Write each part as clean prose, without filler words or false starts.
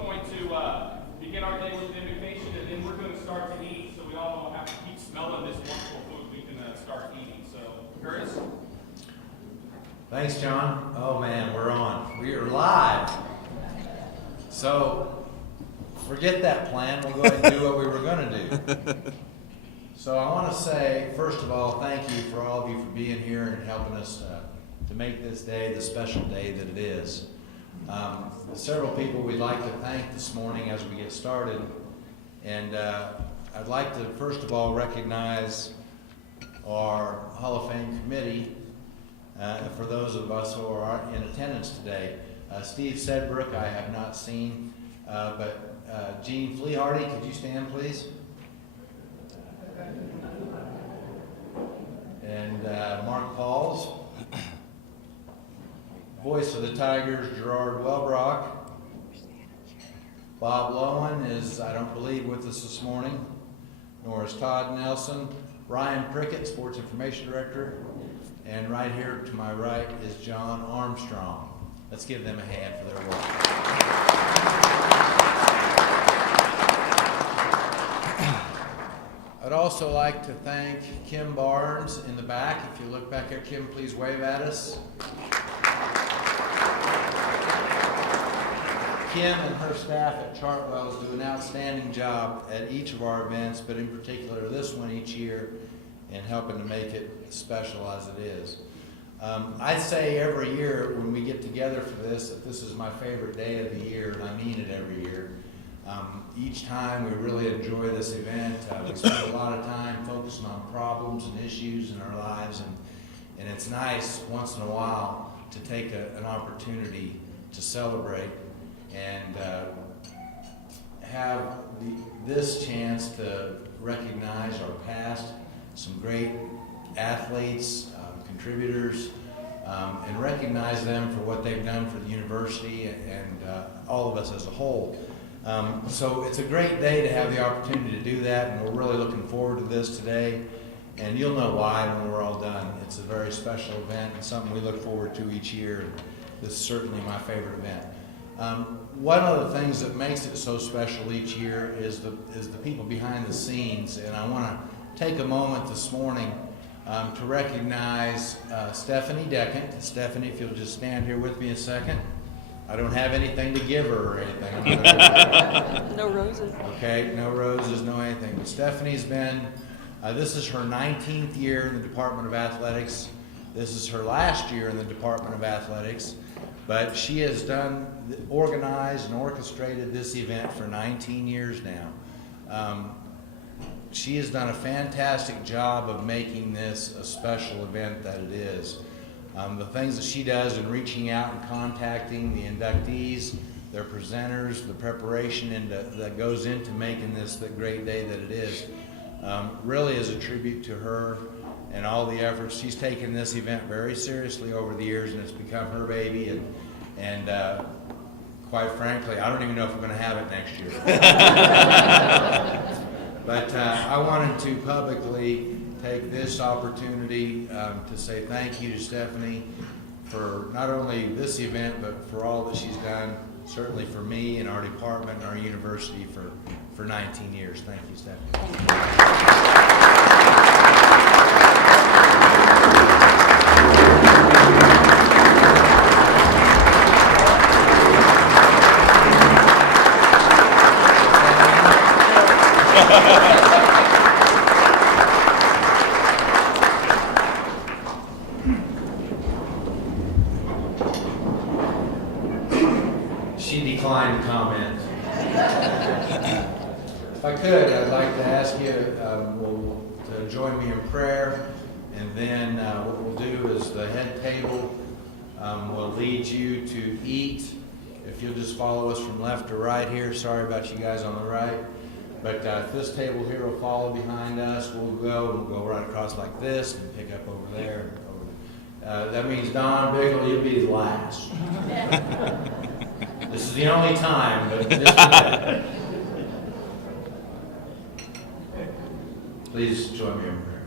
going to begin our day with an invocation, and then we're going to start to eat, so we all don't have to keep smelling this wonderful food. We can start eating. So, Curtis? Thanks, John. Oh, man, we're on. We are live. So, forget that plan. We'll go ahead and do what we were going to do. So I want to say, first of all, thank you for all of you for being here and helping us to make this day the special day that it is. Several people we'd like to thank this morning as we get started. And I'd like to, first of all, recognize our Hall of Fame committee for those of us who are in attendance today. Steve Sedbrook, I have not seen, but Gene Fleehardy, could you stand, please? And Mark Pauls, voice of the Tigers, Gerard Welbrock. Bob Lowen is, I don't believe, with us this morning, nor is Todd Nelson. Ryan Prickett, Sports Information Director. And right here to my right is John Armstrong. Let's give them a hand for their work. I'd also like to thank Kim Barnes in the back. If you look back there, Kim, please wave at us. Kim and her staff at Chartwell's do an outstanding job at each of our events, but in particular this one each year, in helping to make it special as it is. I'd say every year when we get together for this, that this is my favorite day of the year, and I mean it every year. Each time we really enjoy this event. We spend a lot of time focusing on problems and issues in our lives, and it's nice once in a while to take an opportunity to celebrate and have this chance to recognize our past, some great athletes, contributors, and recognize them for what they've done for the university and all of us as a whole. So it's a great day to have the opportunity to do that, and we're really looking forward to this today. And you'll know why when we're all done. It's a very special event and something we look forward to each year. And this is certainly my favorite event. One of the things that makes it so special each year is the people behind the scenes, and I want to take a moment this morning to recognize Stephanie Deckant. Stephanie, if you'll just stand here with me a second. I don't have anything to give her or anything. No roses. Okay, no roses, no anything. But Stephanie's been, this is her 19th year in the Department of Athletics. This is her last year in the Department of Athletics. But she has organized and orchestrated this event for 19 years now. She has done a fantastic job of making this a special event that it is. The things that she does in reaching out and contacting the inductees, their presenters, the preparation that goes into making this the great day that it is, really is a tribute to her and all the efforts. She's taken this event very seriously over the years, and it's become her baby. And quite frankly, I don't even know if we're going to have it next year. But I wanted to publicly take this opportunity to say thank you to Stephanie for not only this event, but for all that she's done, certainly for me and our department and our university for 19 years. Thank you, Stephanie. She declined to comment. If I could, I'd like to ask you to join me in prayer, and then what we'll do is the head table will lead you to eat. If you'll just follow us from left to right here. Sorry about you guys on the right. But if this table here will follow behind us, we'll go right across like this and pick up over there. That means Don Biggle, you'll be last. This is the only time, but this please join me in prayer.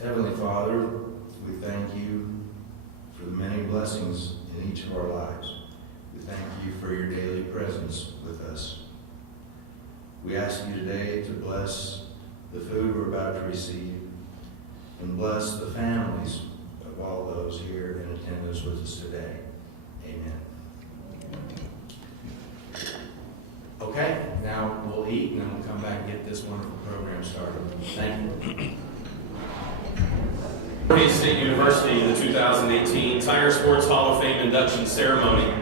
Heavenly Father, we thank you for the many blessings in each of our lives. We thank you for your daily presence with us. We ask you today to bless the food we're about to receive and bless the families of all those here in attendance with us today. Amen. Okay, now we'll eat and then we'll come back and get this wonderful program started. Thank you. Fort State University, the 2018 Tiger Sports Hall of Fame induction ceremony.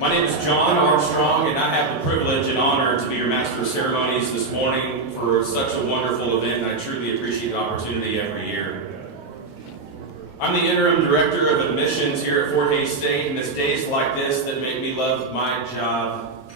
My name is John Armstrong, and I have the privilege and honor to be your Master of Ceremonies this morning for such a wonderful event, and I truly appreciate the opportunity every year. I'm the Interim Director of Admissions here at Fort Hays State, and it's days like this that make me love my job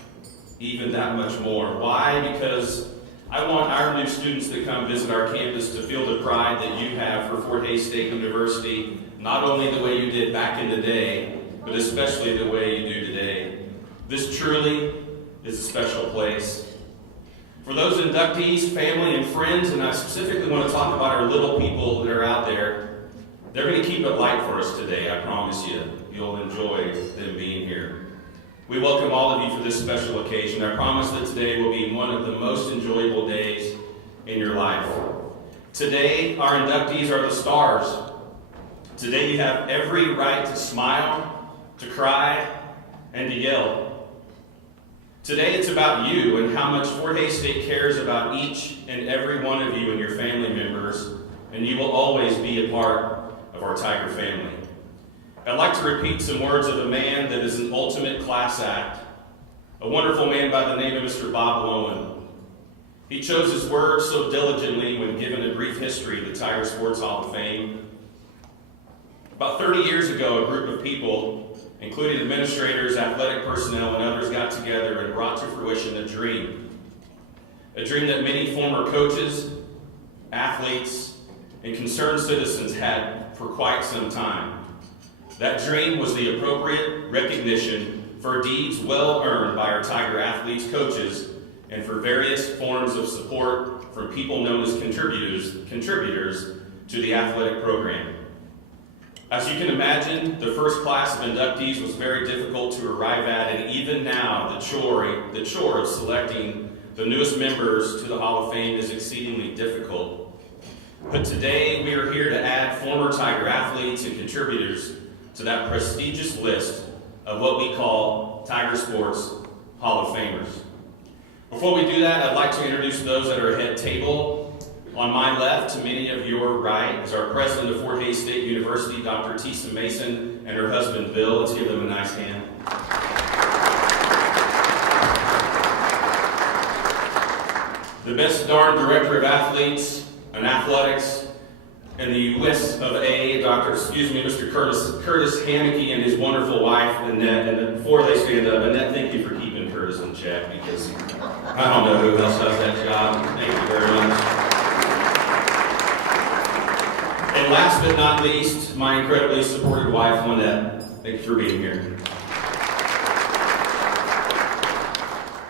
even that much more. Why? Because I want our new students that come visit our campus to feel the pride that you have for Fort Hays State University, not only the way you did back in the day, but especially the way you do today. This truly is a special place. For those inductees, family, and friends, and I specifically want to talk about our little people that are out there, they're going to keep it light for us today, I promise you. You'll enjoy them being here. We welcome all of you for this special occasion. I promise that today will be one of the most enjoyable days in your life. Today, our inductees are the stars. Today, you have every right to smile, to cry, and to yell. Today, it's about you and how much Fort Hays State cares about each and every one of you and your family members, and you will always be a part of our Tiger family. I'd like to repeat some words of a man that is an ultimate class act, a wonderful man by the name of Mr. Bob Lowen. He chose his words so diligently when given a brief history of the Tiger Sports Hall of Fame. About 30 years ago, a group of people, including administrators, athletic personnel, and others, got together and brought to fruition a dream. A dream that many former coaches, athletes, and concerned citizens had for quite some time. That dream was the appropriate recognition for deeds well earned by our Tiger athletes, coaches, and for various forms of support from people known as contributors to the athletic program. As you can imagine, the first class of inductees was very difficult to arrive at, and even now, the chore of selecting the newest members to the Hall of Fame is exceedingly difficult. But today, we are here to add former Tiger athletes and contributors to that prestigious list of what we call Tiger Sports Hall of Famers. Before we do that, I'd like to introduce those at our head table. On my left, to many of your right, is our president of Fort Hays State University, Dr. Tisa Mason, and her husband, Bill. Let's give them a nice hand. The best darn director of athletes and athletics in the U.S. of A., Mr. Curtis Haneke and his wonderful wife, Annette. And before they stand up, Annette, thank you for keeping Curtis in check, because I don't know who else does that job. Thank you very much. And last but not least, my incredibly supportive wife, Lynette. Thank you for being here.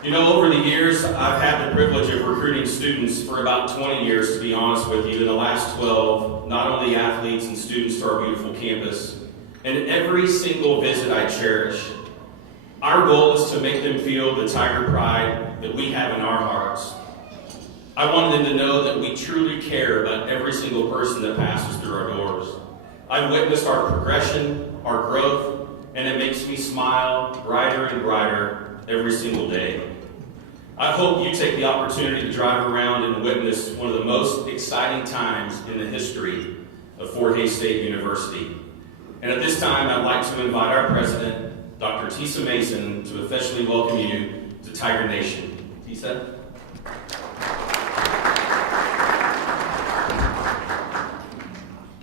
You know, over the years, I've had the privilege of recruiting students for about 20 years, to be honest with you. In the last 12, not only athletes and students to our beautiful campus. And every single visit I cherish. Our goal is to make them feel the Tiger pride that we have in our hearts. I want them to know that we truly care about every single person that passes through our doors. I've witnessed our progression, our growth, and it makes me smile brighter and brighter every single day. I hope you take the opportunity to drive around and witness one of the most exciting times in the history of Fort Hays State University. And at this time, I'd like to invite our president, Dr. Tisa Mason, to officially welcome you to Tiger Nation. Tisa?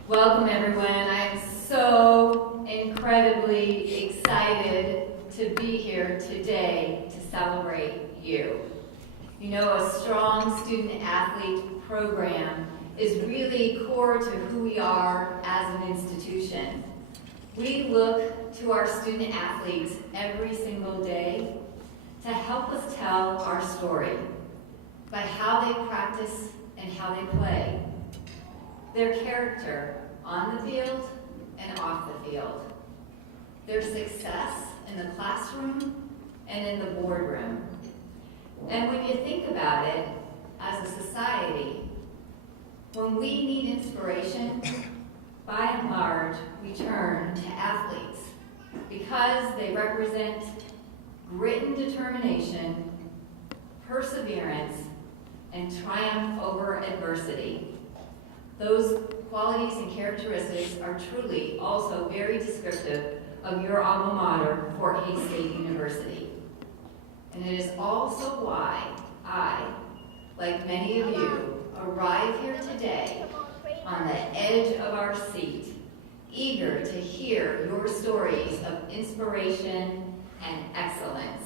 Welcome, everyone. I am so incredibly excited to be here today to celebrate you. You know, a strong student-athlete program is really core to who we are as an institution. We look to our student-athletes every single day to help us tell our story by how they practice and how they play. Their character on the field and off the field. Their success in the classroom and in the boardroom. And when you think about it, as a society, when we need inspiration, by and large, we turn to athletes because they represent grit and determination, perseverance, and triumph over adversity. Those qualities and characteristics are truly also very descriptive of your alma mater, Fort Hays State University. And it is also why I, like many of you, arrive here today on the edge of our seat, eager to hear your stories of inspiration and excellence.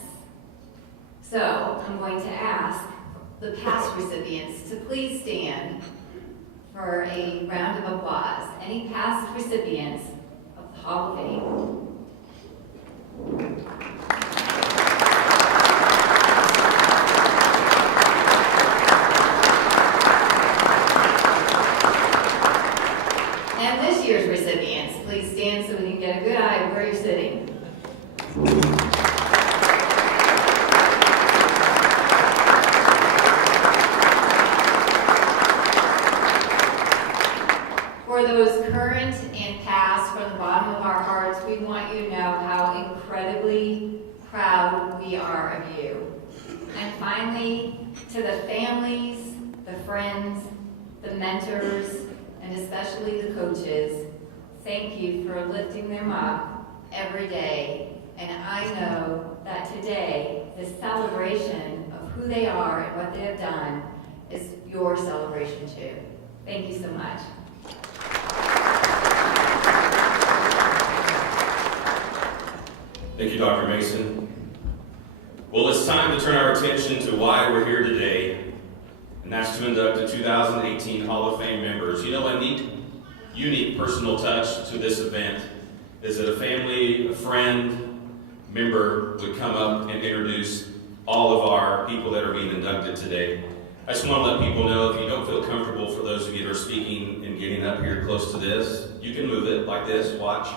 So I'm going to ask the past recipients to please stand for a round of applause. Any past recipients of the Hall of Fame? And this year's recipients, please stand so we can get a good eye of where you're sitting. For those current and past, from the bottom of our hearts, we want you to know how incredibly proud we are of you. And finally, to the families, the friends, the mentors, and especially the coaches, thank you for lifting them up every day. And I know that today, this celebration of who they are and what they have done is your celebration too. Thank you so much. Thank you, Dr. Mason. Well, it's time to turn our attention to why we're here today, and that's to induct the 2018 Hall of Fame members. You know, a neat, unique personal touch to this event is that a family, a friend, member would come up and introduce all of our people that are being inducted today. I just want to let people know, if you don't feel comfortable, for those of you that are speaking and getting up here close to this, you can move it like this, watch.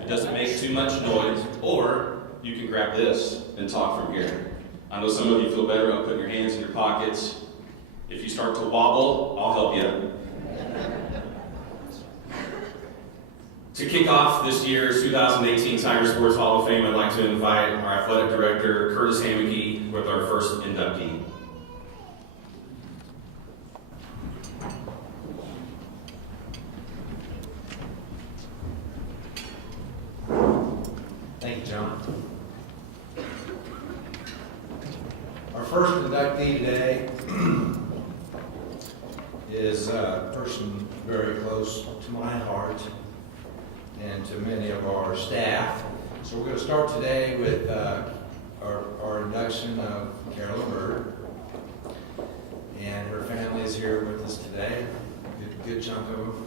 It doesn't make too much noise, or you can grab this and talk from here. I know some of you feel better about putting your hands in your pockets. If you start to wobble, I'll help you. To kick off this year's 2018 Tiger Sports Hall of Fame, I'd like to invite our athletic director, Curtis Hammocky, with our first inductee. Thank you, John. Our first inductee today is a person very close to my heart and to many of our staff. So we're going to start today with our induction of Carolyn Bird. And her family is here with us today, a good chunk of them.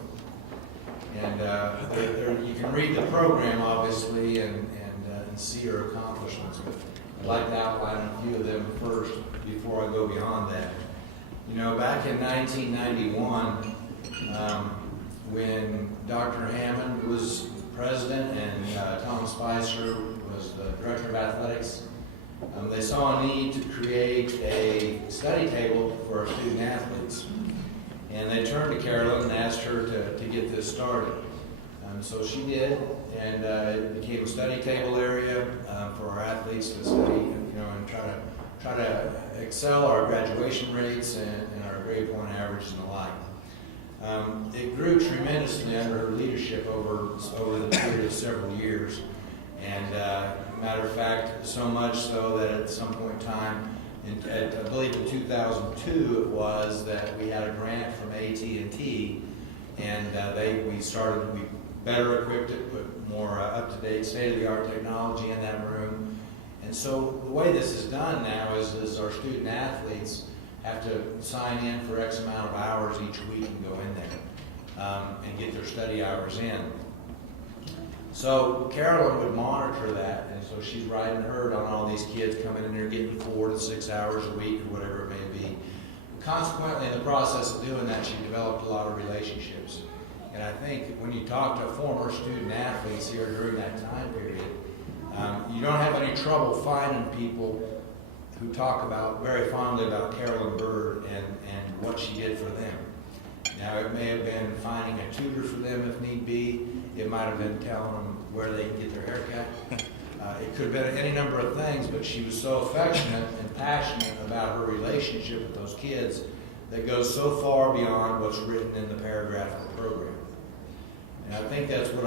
And you can read the program, obviously, and see her accomplishments. But I'd like to outline a few of them first before I go beyond that. You know, back in 1991, when Dr. Hammond was president and Tom Spicer was the director of athletics, they saw a need to create a study table for our student athletes. And they turned to Carolyn and asked her to get this started. So she did, and it became a study table area for our athletes to study, and try to excel our graduation rates and our grade point averages and the like. It grew tremendously under her leadership over the period of several years, and matter of fact, so much so that at some point in time, I believe in 2002 it was, that we had a grant from AT&T, and we better equipped it, put more up-to-date, state-of-the-art technology in that room. And so the way this is done now is our student athletes have to sign in for X amount of hours each week and go in there and get their study hours in. So Carolyn would monitor that, and so she's riding herd on all these kids coming in there getting 4 to 6 hours a week or whatever it may be. Consequently, in the process of doing that, she developed a lot of relationships. And I think when you talk to former student athletes here during that time period, you don't have any trouble finding people who talk about very fondly about Carolyn Bird and what she did for them. Now, it may have been finding a tutor for them if need be. It might have been telling them where they can get their hair cut. It could have been any number of things, but she was so affectionate and passionate about her relationship with those kids that goes so far beyond what's written in the paragraph of the program. And I think that's what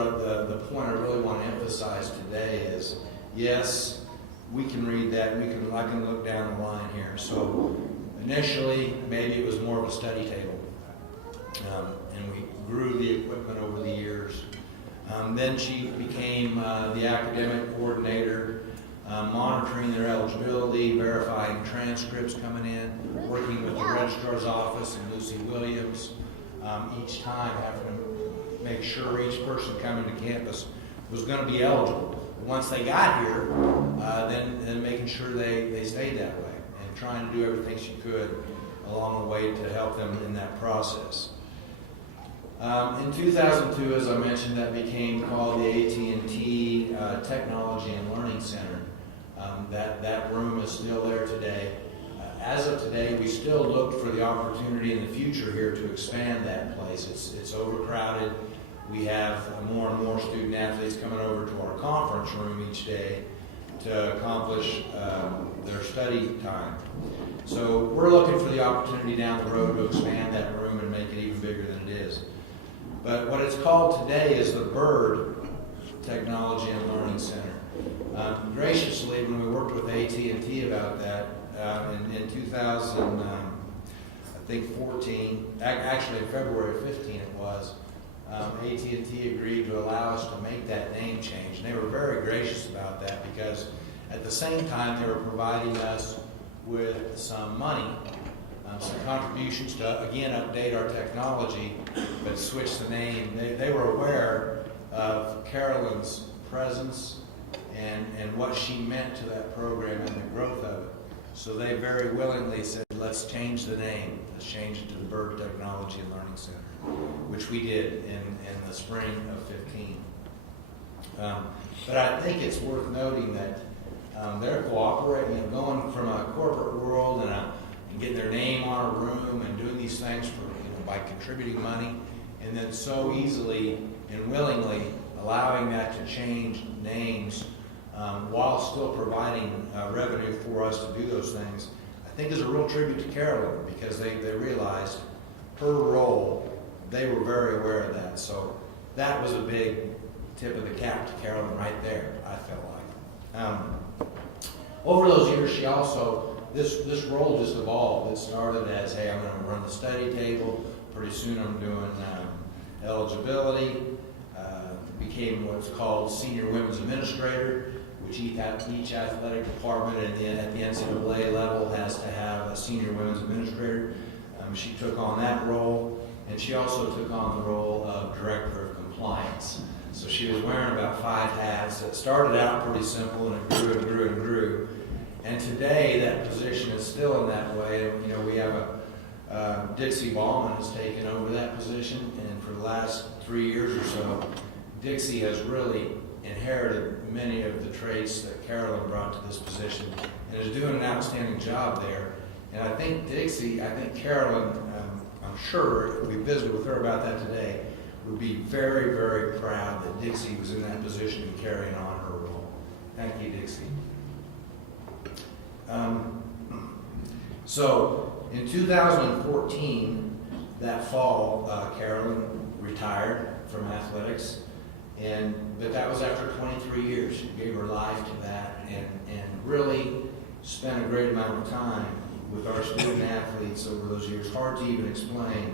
the point I really want to emphasize today is, yes, we can read that. I can look down the line here. So initially, maybe it was more of a study table. And we grew the equipment over the years. Then she became the academic coordinator, monitoring their eligibility, verifying transcripts coming in, working with the registrar's office and Lucy Williams, each time having to make sure each person coming to campus was going to be eligible. Once they got here, then making sure they stayed that way and trying to do everything she could along the way to help them in that process. In 2002, as I mentioned, that became called the AT&T Technology and Learning Center. That room is still there today. As of today, we still look for the opportunity in the future here to expand that place. It's overcrowded. We have more and more student athletes coming over to our conference room each day to accomplish their study time. So we're looking for the opportunity down the road to expand that room and make it even bigger than it is. But what it's called today is the Bird Technology and Learning Center. Graciously, when we worked with AT&T about that in 2014, actually in February of 15 it was, AT&T agreed to allow us to make that name change. And they were very gracious about that because at the same time they were providing us with some money, some contributions to, again, update our technology, but switch the name. They were aware of Carolyn's presence and what she meant to that program and the growth of it. So they very willingly said, let's change the name. Let's change it to the Bird Technology and Learning Center, which we did in the spring of 15. But I think it's worth noting that they're cooperating, going from a corporate world and getting their name on a room and doing these things for, by contributing money, and then so easily and willingly allowing that to change names while still providing revenue for us to do those things, I think is a real tribute to Carolyn because they realized her role, they were very aware of that. So that was a big tip of the cap to Carolyn right there, I felt like. Over those years, she also, this role just evolved. It started as, hey, I'm going to run the study table. Pretty soon I'm doing eligibility. Became what's called Senior Women's Administrator, which each athletic department at the NCAA level has to have a Senior Women's Administrator. She took on that role, and she also took on the role of Director of Compliance. So she was wearing about 5 hats. It started out pretty simple, and it grew and grew and grew. And today, that position is still in that way. You know, we have Dixie Ballman has taken over that position, and for the last 3 years or so, Dixie has really inherited many of the traits that Carolyn brought to this position and is doing an outstanding job there. And I think Carolyn, I'm sure if we visited with her about that today, would be very, very proud that Dixie was in that position and carrying on her role. Thank you, Dixie. So in 2014, that fall, Carolyn retired from athletics. But that was after 23 years. She gave her life to that and really spent a great amount of time with our student athletes over those years. Hard to even explain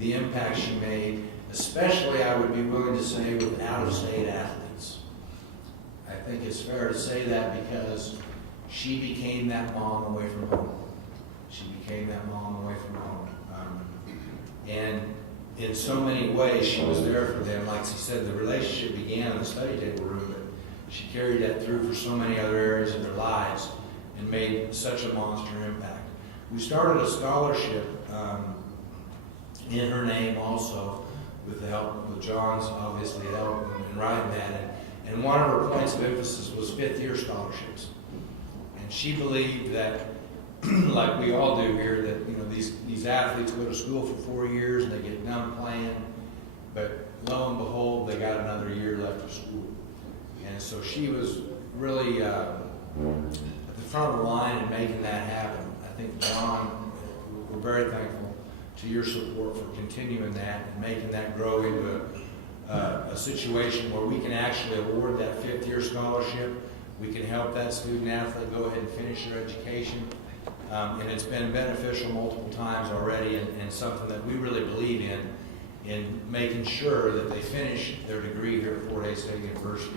the impact she made, especially, I would be willing to say, with out-of-state athletes. I think it's fair to say that because she became that mom away from home. She became that mom away from home. And in so many ways, she was there for them. Like she said, the relationship began in the study table room, but she carried that through for so many other areas of their lives and made such a monster impact. We started a scholarship in her name also with the help with John's obviously help in writing that. And one of her points of emphasis was fifth-year scholarships. And she believed that, like we all do here, that these athletes go to school for 4 years and they get done playing, but lo and behold, they got another year left of school. And so she was really at the front of the line in making that happen. I think, John, we're very thankful to your support for continuing that and making that grow into a situation where we can actually award that fifth-year scholarship. We can help that student athlete go ahead and finish their education. And it's been beneficial multiple times already, and something that we really believe in making sure that they finish their degree here at Fort Hays State University.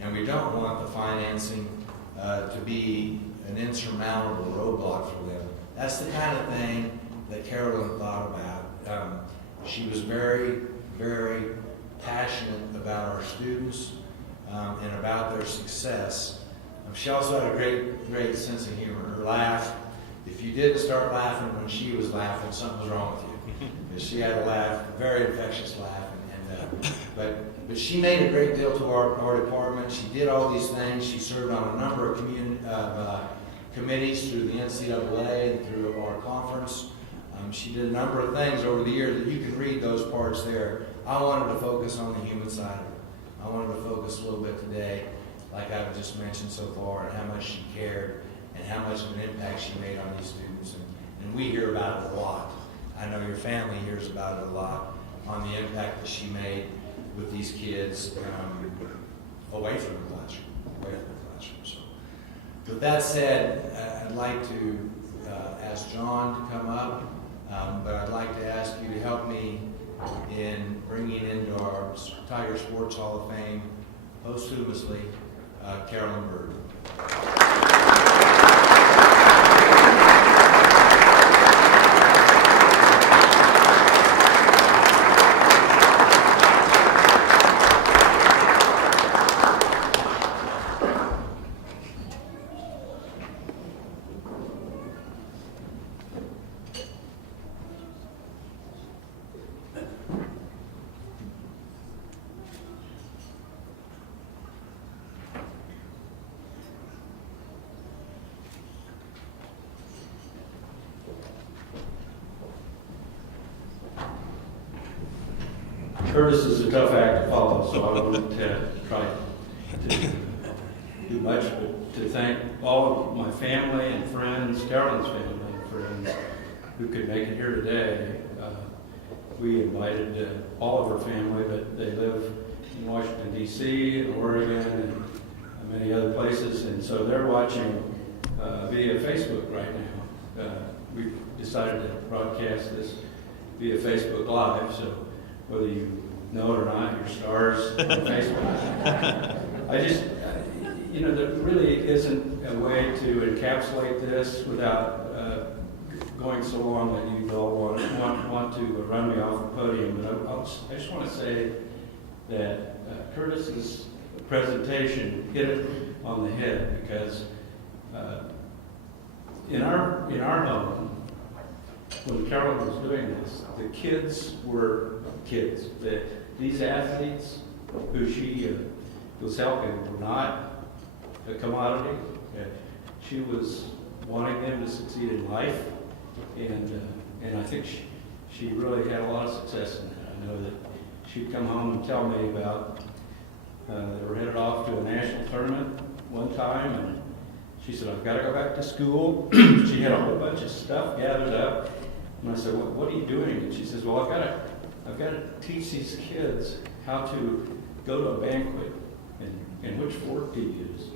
And we don't want the financing to be an insurmountable roadblock for them. That's the kind of thing that Carolyn thought about. She was very, very passionate about our students and about their success. She also had a great sense of humor. Her laugh, if you didn't start laughing when she was laughing, something was wrong with you. Because she had a laugh, a very infectious laugh. But she made a great deal to our department. She did all these things. She served on a number of committees through the NCAA and through our conference. She did a number of things over the years that you can read those parts there. I wanted to focus on the human side of it. I wanted to focus a little bit today, like I've just mentioned so far, and how much she cared and how much of an impact she made on these students. And we hear about it a lot. I know your family hears about it a lot, on the impact that she made with these kids away from the classroom. So, with that said, I'd like to ask John to come up, but I'd like to ask you to help me in bringing into our Tiger Sports Hall of Fame posthumously Carolyn Bird. Curtis is a tough act to follow, so I won't try to do much, but to thank all of my family and friends, Carolyn's family and friends, who could make it here today. We invited all of her family, but they live in Washington, D.C., and Oregon, and many other places, and so they're watching via Facebook right now. We decided to broadcast this via Facebook Live, so whether you know it or not, you're stars on Facebook. I just, there really isn't a way to encapsulate this without going so long that you all want to run me off the podium. But I just want to say that Curtis's presentation hit it on the head, because in our home, when Carolyn was doing this, the kids were kids. These athletes who she was helping were not a commodity. She was wanting them to succeed in life, and I think she really had a lot of success in that. I know that she'd come home and tell me about they were headed off to a national tournament one time, and she said, "I've got to go back to school." She had a whole bunch of stuff gathered up, and I said, "What are you doing?" And she says, "Well, I've got to teach these kids how to go to a banquet, and which fork to use,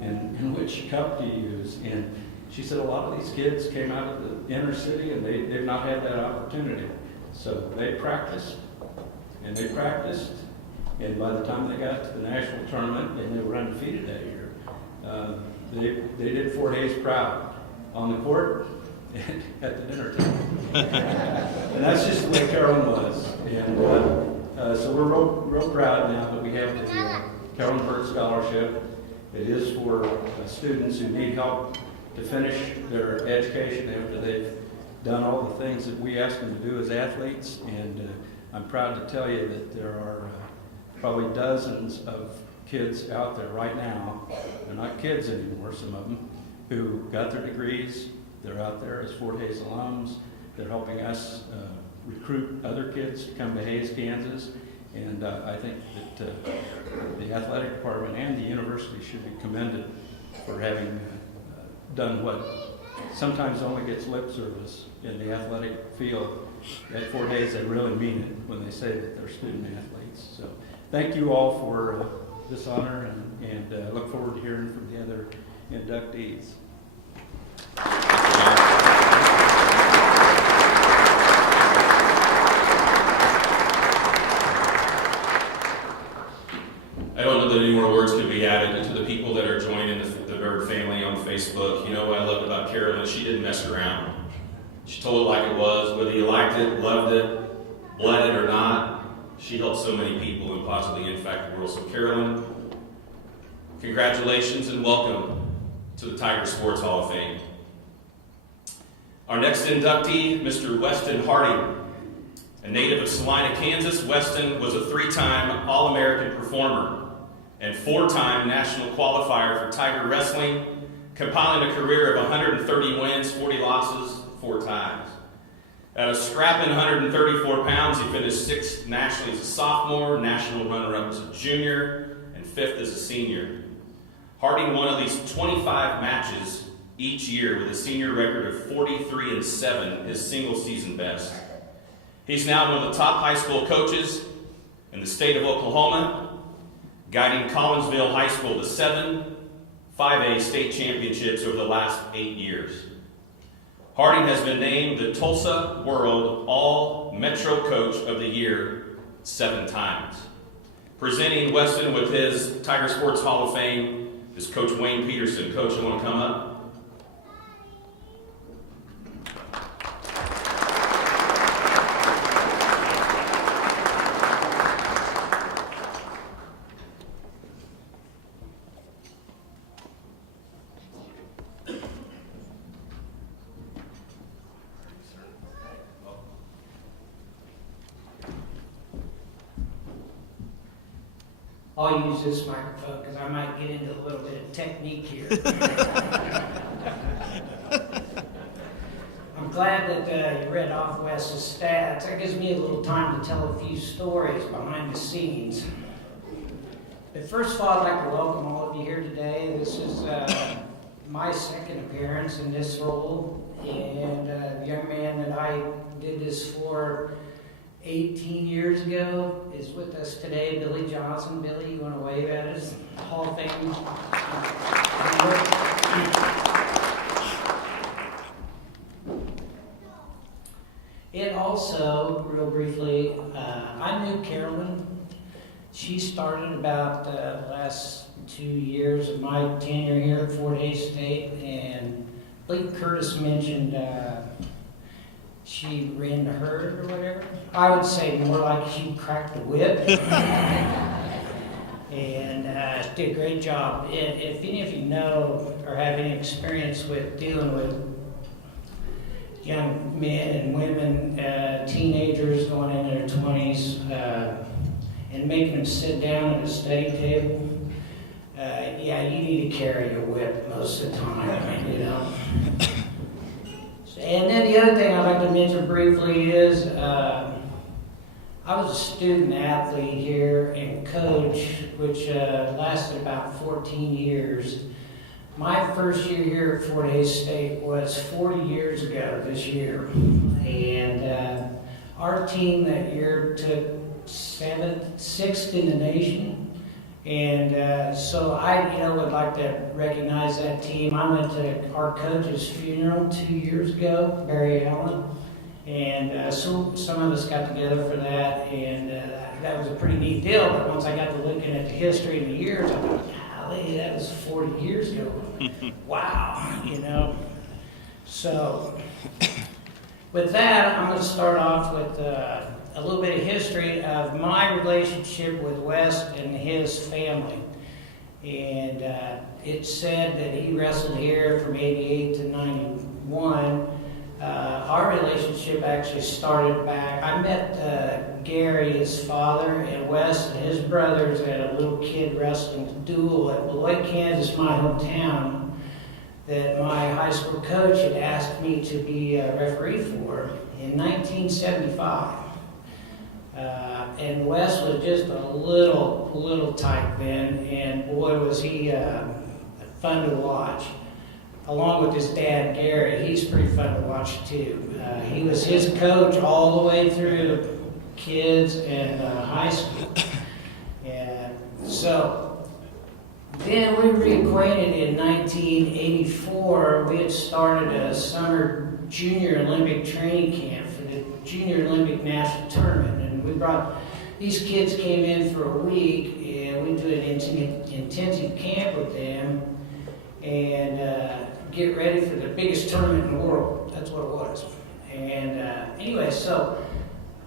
and which cup to use." And she said a lot of these kids came out of the inner city and they've not had that opportunity. So they practiced, and they practiced, and by the time they got to the national tournament, and they were undefeated that year, they did Fort Hays proud on the court and at the dinner table. And that's just the way Carolyn was. And so we're real proud now that we have the Carolyn Bird Scholarship. It is for students who need help to finish their education after they've done all the things that we ask them to do as athletes. And I'm proud to tell you that there are probably dozens of kids out there right now, they're not kids anymore, some of them, who got their degrees. They're out there as Fort Hays alums. They're helping us recruit other kids to come to Hays, Kansas. And I think that the athletic department and the university should be commended for having done what sometimes only gets lip service in the athletic field. At Fort Hays, they really mean it when they say that they're student athletes. So thank you all for this honor, and look forward to hearing from the other inductees. I don't know that any more words could be added to the people that are joining the Bird family on Facebook. You know what I loved about Carolyn? She didn't mess around. She told it like it was, whether you liked it, loved it, bled it or not. She helped so many people and positively impact the world. So Carolyn, congratulations and welcome to the Tiger Sports Hall of Fame. Our next inductee, Mr. Weston Harding. A native of Salina, Kansas, Weston was a 3-time All-American performer and 4-time national qualifier for Tiger Wrestling, compiling a career of 130 wins, 40 losses, 4 times. At a scrapping 134 pounds, he finished 6th nationally as a sophomore, national runner-up as a junior, and 5th as a senior. Harding won at least 25 matches each year with a senior record of 43-7, his single-season best. He's now one of the top high school coaches in the state of Oklahoma, guiding Collinsville High School to 7 5A state championships over the last 8 years. Harding has been named the Tulsa World All-Metro Coach of the Year 7 times. Presenting Weston with his Tiger Sports Hall of Fame is Coach Wayne Peterson. Coach, you want to come up? I'll use this microphone because I might get into a little bit of technique here. I'm glad that you read off Wes's stats. That gives me a little time to tell a few stories behind the scenes. But first of all, I'd like to welcome all of you here today. This is my second appearance in this role, and the young man that I did this for 18 years ago is with us today, Billy Johnson. Billy, you want to wave at us? Hall of Fame. And also, real briefly, I knew Carolyn. She started about the last 2 years of my tenure here at Fort Hays State, and I believe Curtis mentioned she ran the herd or whatever. I would say more like she cracked the whip. And she did a great job. If any of you know or have any experience with dealing with young men and women, teenagers going into their 20s, and making them sit down at a study table, yeah, you need to carry your whip most of the time, you know. And then the other thing I'd like to mention briefly is I was a student athlete here and coach, which lasted about 14 years. My first year here at Fort Hays State was 40 years ago this year. And our team that year took 6th in the nation. And so I, would like to recognize that team. I went to our coach's funeral 2 years ago, Barry Allen, and so some of us got together for that, and that was a pretty neat deal. But once I got to looking at the history and the years, I thought, golly, that was 40 years ago. Wow, So with that, I'm going to start off with a little bit of history of my relationship with Wes and his family. And it's said that he wrestled here from 88 to 91. Our relationship actually started back, I met Gary, his father, and Wes and his brothers had a little kid wrestling duel at Beloit, Kansas, my hometown, that my high school coach had asked me to be a referee for in 1975. And Wes was just a little tight then, and boy was he fun to watch. Along with his dad, Gary, he's pretty fun to watch too. He was his coach all the way through kids and high school. And so then we reacquainted in 1984. We had started a summer junior Olympic training camp for the Junior Olympic National Tournament. And we brought, these kids came in for a week, and we do an intensive camp with them and get ready for the biggest tournament in the world. That's what it was. And anyway, so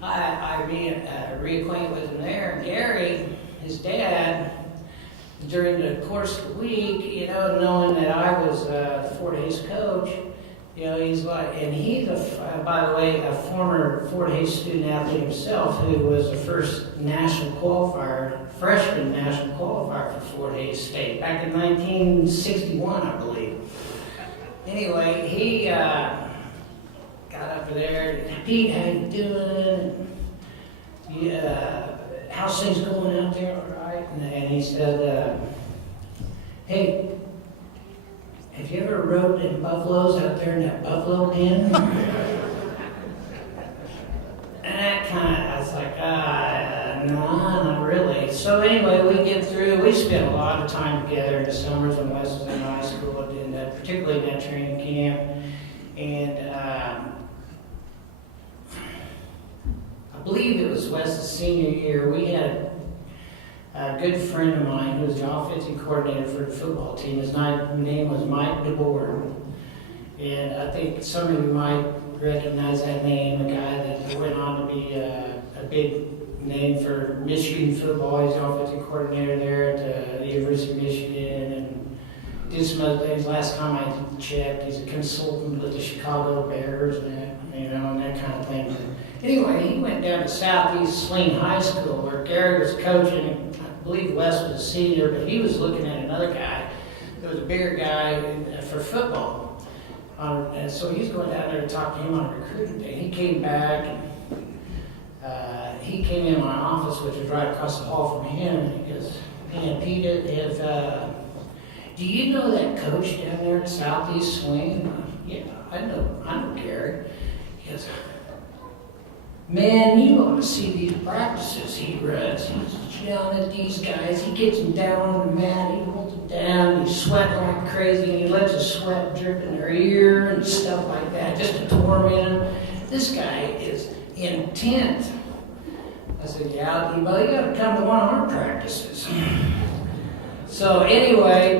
I reacquainted with him there. And Gary, his dad, during the course of the week, you know, knowing that I was Fort Hays coach, you know, he's like, and he's, by the way, a former Fort Hays student athlete himself who was the first national qualifier, freshman national qualifier for Fort Hays State back in 1961, I believe. Anyway, he got up there. Pete, how you doing? Yeah, how's things going out there? All right. And he said, hey, have you ever rode in buffaloes out there in that buffalo pen? And that kind of, I was like, no, not really. So anyway, we get through. We spent a lot of time together in the summers when Wes was in high school, and particularly in that training camp. And I believe it was Wes's senior year. We had a good friend of mine who was the offensive coordinator for the football team. His name was Mike DeBoer. And I think some of you might recognize that name, a guy that went on to be a big name for Michigan football. He's the offensive coordinator there at the University of Michigan and did some other things. Last time I checked, he's a consultant with the Chicago Bears and that, you know, and that kind of thing. But anyway, he went down to Southeast Sling High School where Gary was coaching. I believe Wes was a senior, but he was looking at another guy that was a bigger guy for football. And so he's going down there to talk to him on a recruiting day. He came back, and he came in my office, which was right across the hall from him, and he goes, "Man, Pete, do you know that coach down there at Southeast Swing?" "Yeah, I know Gary." He goes, "Man, you ought to see these practices he runs. He's yelling at these guys. He gets them down on the mat. He holds them down. He's sweating like crazy. And he lets the sweat drip in their ear and stuff like that just to torment them. This guy is intent." I said, "Yeah, well, you got to come to one of our practices." So anyway,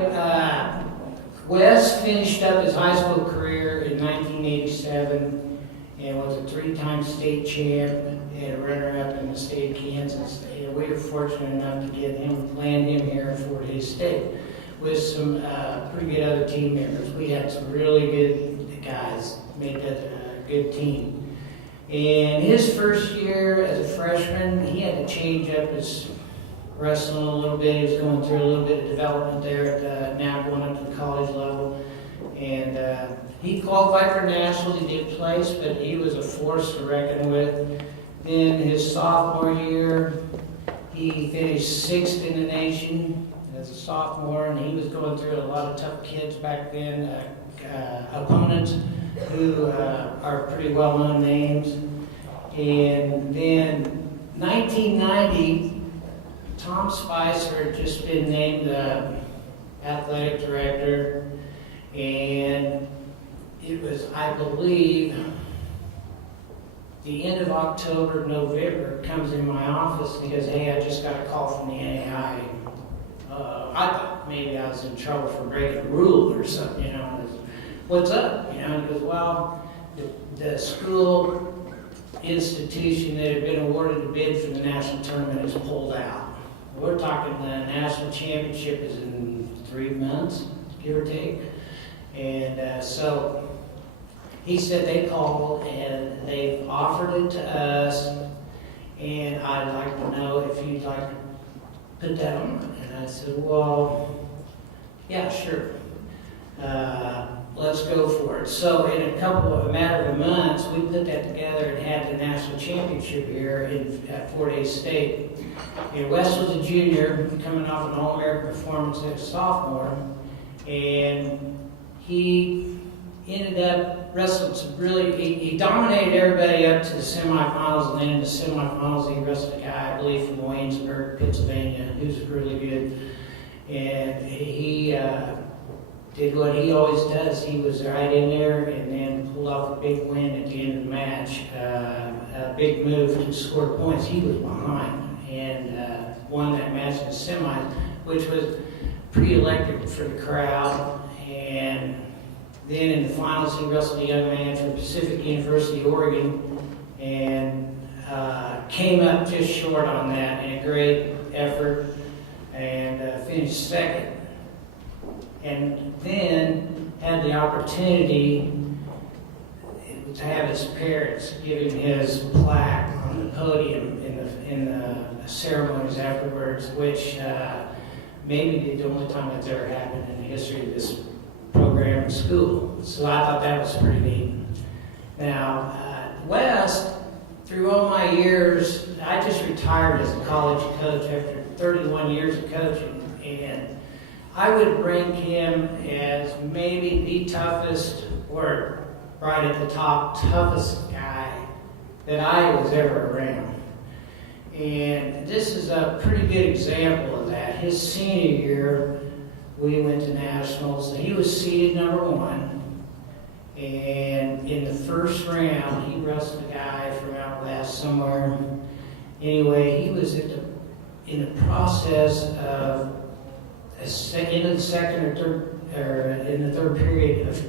Wes finished up his high school career in 1987 and was a 3-time state champ and a runner-up in the state of Kansas. And we were fortunate enough to land him here at Fort Hays State with some pretty good other team members. We had some really good guys, made that a good team. And his first year as a freshman, he had to change up his wrestling a little bit. He was going through a little bit of development there, now going up to the college level. And he qualified for nationals. He did place, but he was a force to reckon with. Then his sophomore year, he finished 6th in the nation as a sophomore, and he was going through a lot of tough kids back then, opponents who are pretty well-known names. And then 1990, Tom Spicer had just been named the athletic director, and it was, I believe, the end of October, November, comes in my office and he goes, "Hey, I just got a call from the NAI." I thought maybe I was in trouble for breaking a rule or something, you know. "What's up?" You know, he goes, "Well, the school institution that had been awarded the bid for the national tournament is pulled out. We're talking the national championship is in 3 months, give or take." And so he said they called and they offered it to us, and I'd like to know if you'd like to put that on. And I said, well, yeah, sure. Let's go for it. So in a matter of months, we put that together and had the national championship here at Fort Hays State. And Wes was a junior coming off an All-American performance as a sophomore, and he ended up wrestling some he dominated everybody up to the semifinals, and then in the semifinals he wrestled a guy, I believe, from Waynesburg, Pennsylvania, who's really good. And he did what he always does. He was right in there and then pulled off a big win at the end of the match. A big move to score points. He was behind and won that match in the semis, which was pretty electric for the crowd. And then in the finals, he wrestled a young man from Pacific University, Oregon, and came up just short on that in a great effort and finished second. And then had the opportunity to have his parents give him his plaque on the podium in the ceremonies afterwards, which maybe be the only time that's ever happened in the history of this program in school. So I thought that was pretty neat. Now, West, through all my years, I just retired as a college coach after 31 years of coaching, and I would rank him as maybe the toughest, or right at the top, toughest guy that I was ever around. And this is a pretty good example of that. His senior year, we went to nationals, and he was seeded number 1. And in the first round, he wrestled a guy from out west somewhere. Anyway, he was in the process of in the second or third, or in the third period of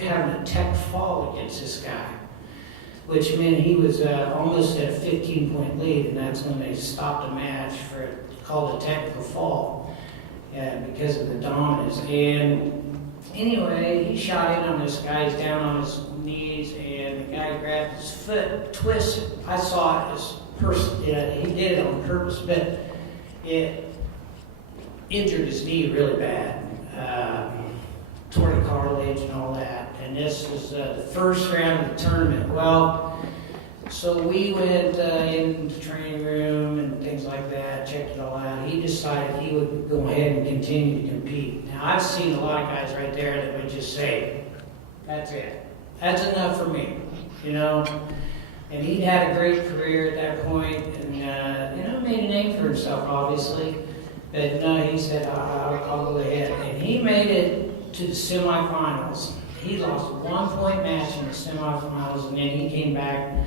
having a tech fall against this guy, which meant he was almost at a 15-point lead, and that's when they stopped the match for called a technical fall because of the dominance. And anyway, he shot in on this guy. He's down on his knees, and the guy grabbed his foot, twisted. I saw it as he did it on purpose, but it injured his knee really bad, tore the cartilage and all that. And this was the first round of the tournament. Well, so we went into the training room and things like that, checked it all out. He decided he would go ahead and continue to compete. Now, I've seen a lot of guys right there that would just say, that's it. That's enough for me, you know. And he'd had a great career at that point and, made a name for himself, obviously. But no, he said, I'll go ahead. And he made it to the semifinals. He lost a 1-point match in the semifinals, and then he came back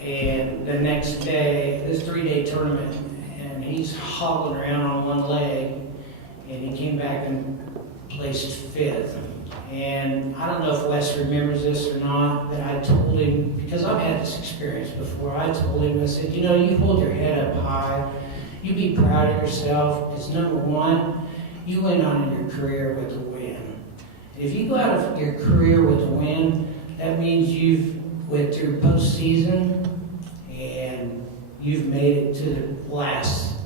and the next day, this 3-day tournament, and he's hobbling around on one leg, and he came back and placed 5th. And I don't know if Wes remembers this or not, but I told him, because I've had this experience before, I told him, I said, you hold your head up high. You be proud of yourself, because number 1, you went on in your career with a win. If you go out of your career with a win, that means you've went through postseason and you've made it to the last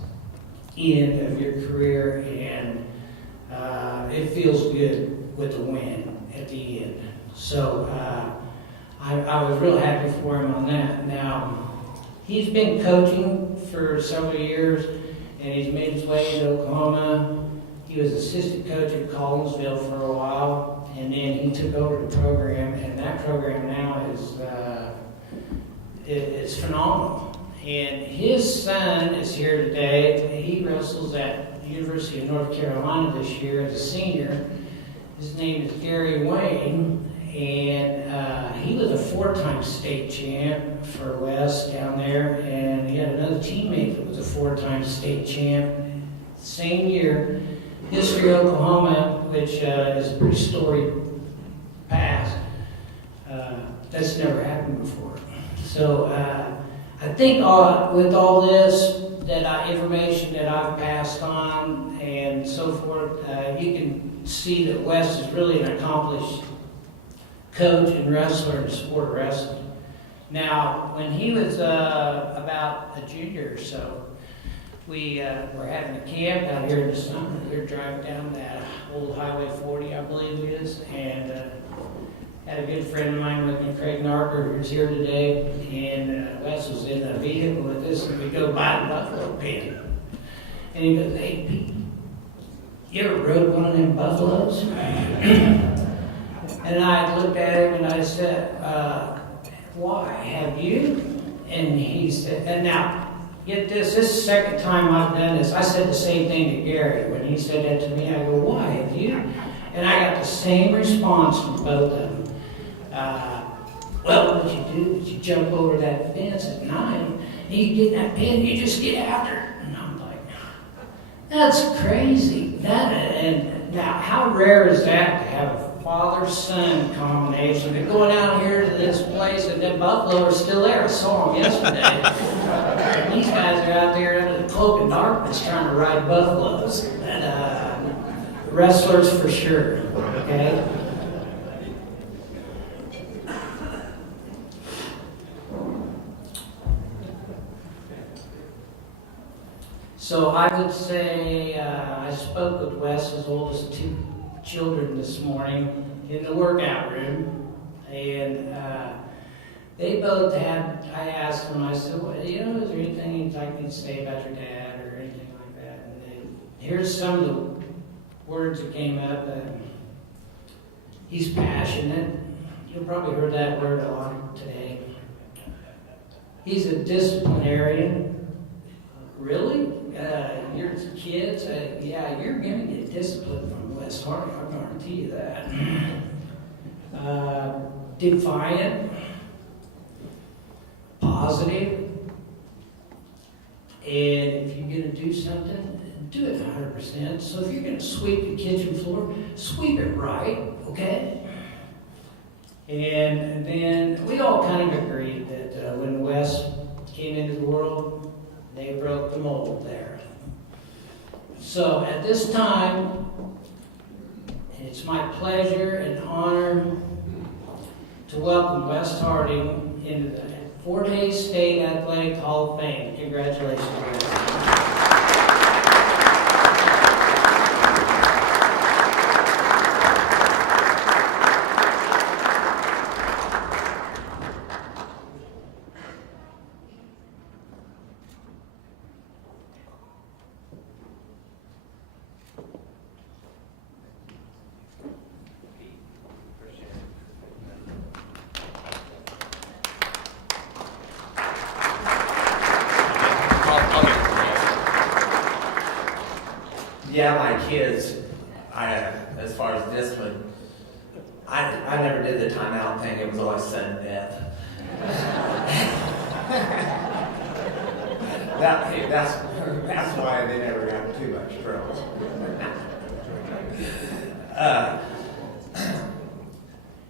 end of your career, and it feels good with a win at the end. So I was real happy for him on that. Now, he's been coaching for several years, and he's made his way into Oklahoma. He was assistant coach at Collinsville for a while, and then he took over the program, and that program now is it's phenomenal. And his son is here today. He wrestles at the University of North Carolina this year as a senior. His name is Gary Wayne, and he was a 4-time state champ for West down there, and he had another teammate that was a 4-time state champ. Same year, History Oklahoma, which is a pretty storied past. That's never happened before. So I think with all this information that I've passed on and so forth, you can see that Wes is really an accomplished coach and wrestler in the sport of wrestling. Now, when he was about a junior or so, we were having a camp out here in the summer. We were driving down that old Highway 40, I believe it is, and had a good friend of mine with me, Craig Narker, who's here today, and Wes was in a vehicle with us, and we go by the buffalo pen. And he goes, "Hey, Pete, you ever rode one of them buffaloes?" And I looked at him and I said, "Why, have you?" And he said, and now, get this is the second time I've done this. I said the same thing to Gary when he said that to me. I go, "Why, have you?" And I got the same response from both of them. Well, what you do is you jump over that fence at night, and you get in that pen, you just get after it. And I'm like, that's crazy. And now, how rare is that to have a father-son combination? They're going out here to this place, and them buffalo are still there. I saw them yesterday. And these guys are out there under the cloak of darkness trying to ride buffaloes. And wrestlers for sure. Okay. So I would say I spoke with Wes's oldest two children this morning in the workout room, and they both had, I asked them, I said, "Well, is there anything you'd like me to say about your dad or anything like that?" And here's some of the words that came up. He's passionate. You've probably heard that word a lot today. He's a disciplinarian. Really? Your kids? Yeah, you're going to get discipline from West Hardy, I guarantee you that. Defiant, positive, and if you're going to do something, do it 100%. So if you're going to sweep the kitchen floor, sweep it right, okay? And then we all kind of agreed that when Wes came into the world, they broke the mold there. So at this time, it's my pleasure and honor to welcome Wes Harding into the Fort Hays State Athletic Hall of Fame. Congratulations, Wes. Yeah, my kids, as far as discipline, I never did the timeout thing. It was always sudden death. That's why they never got in too much trouble.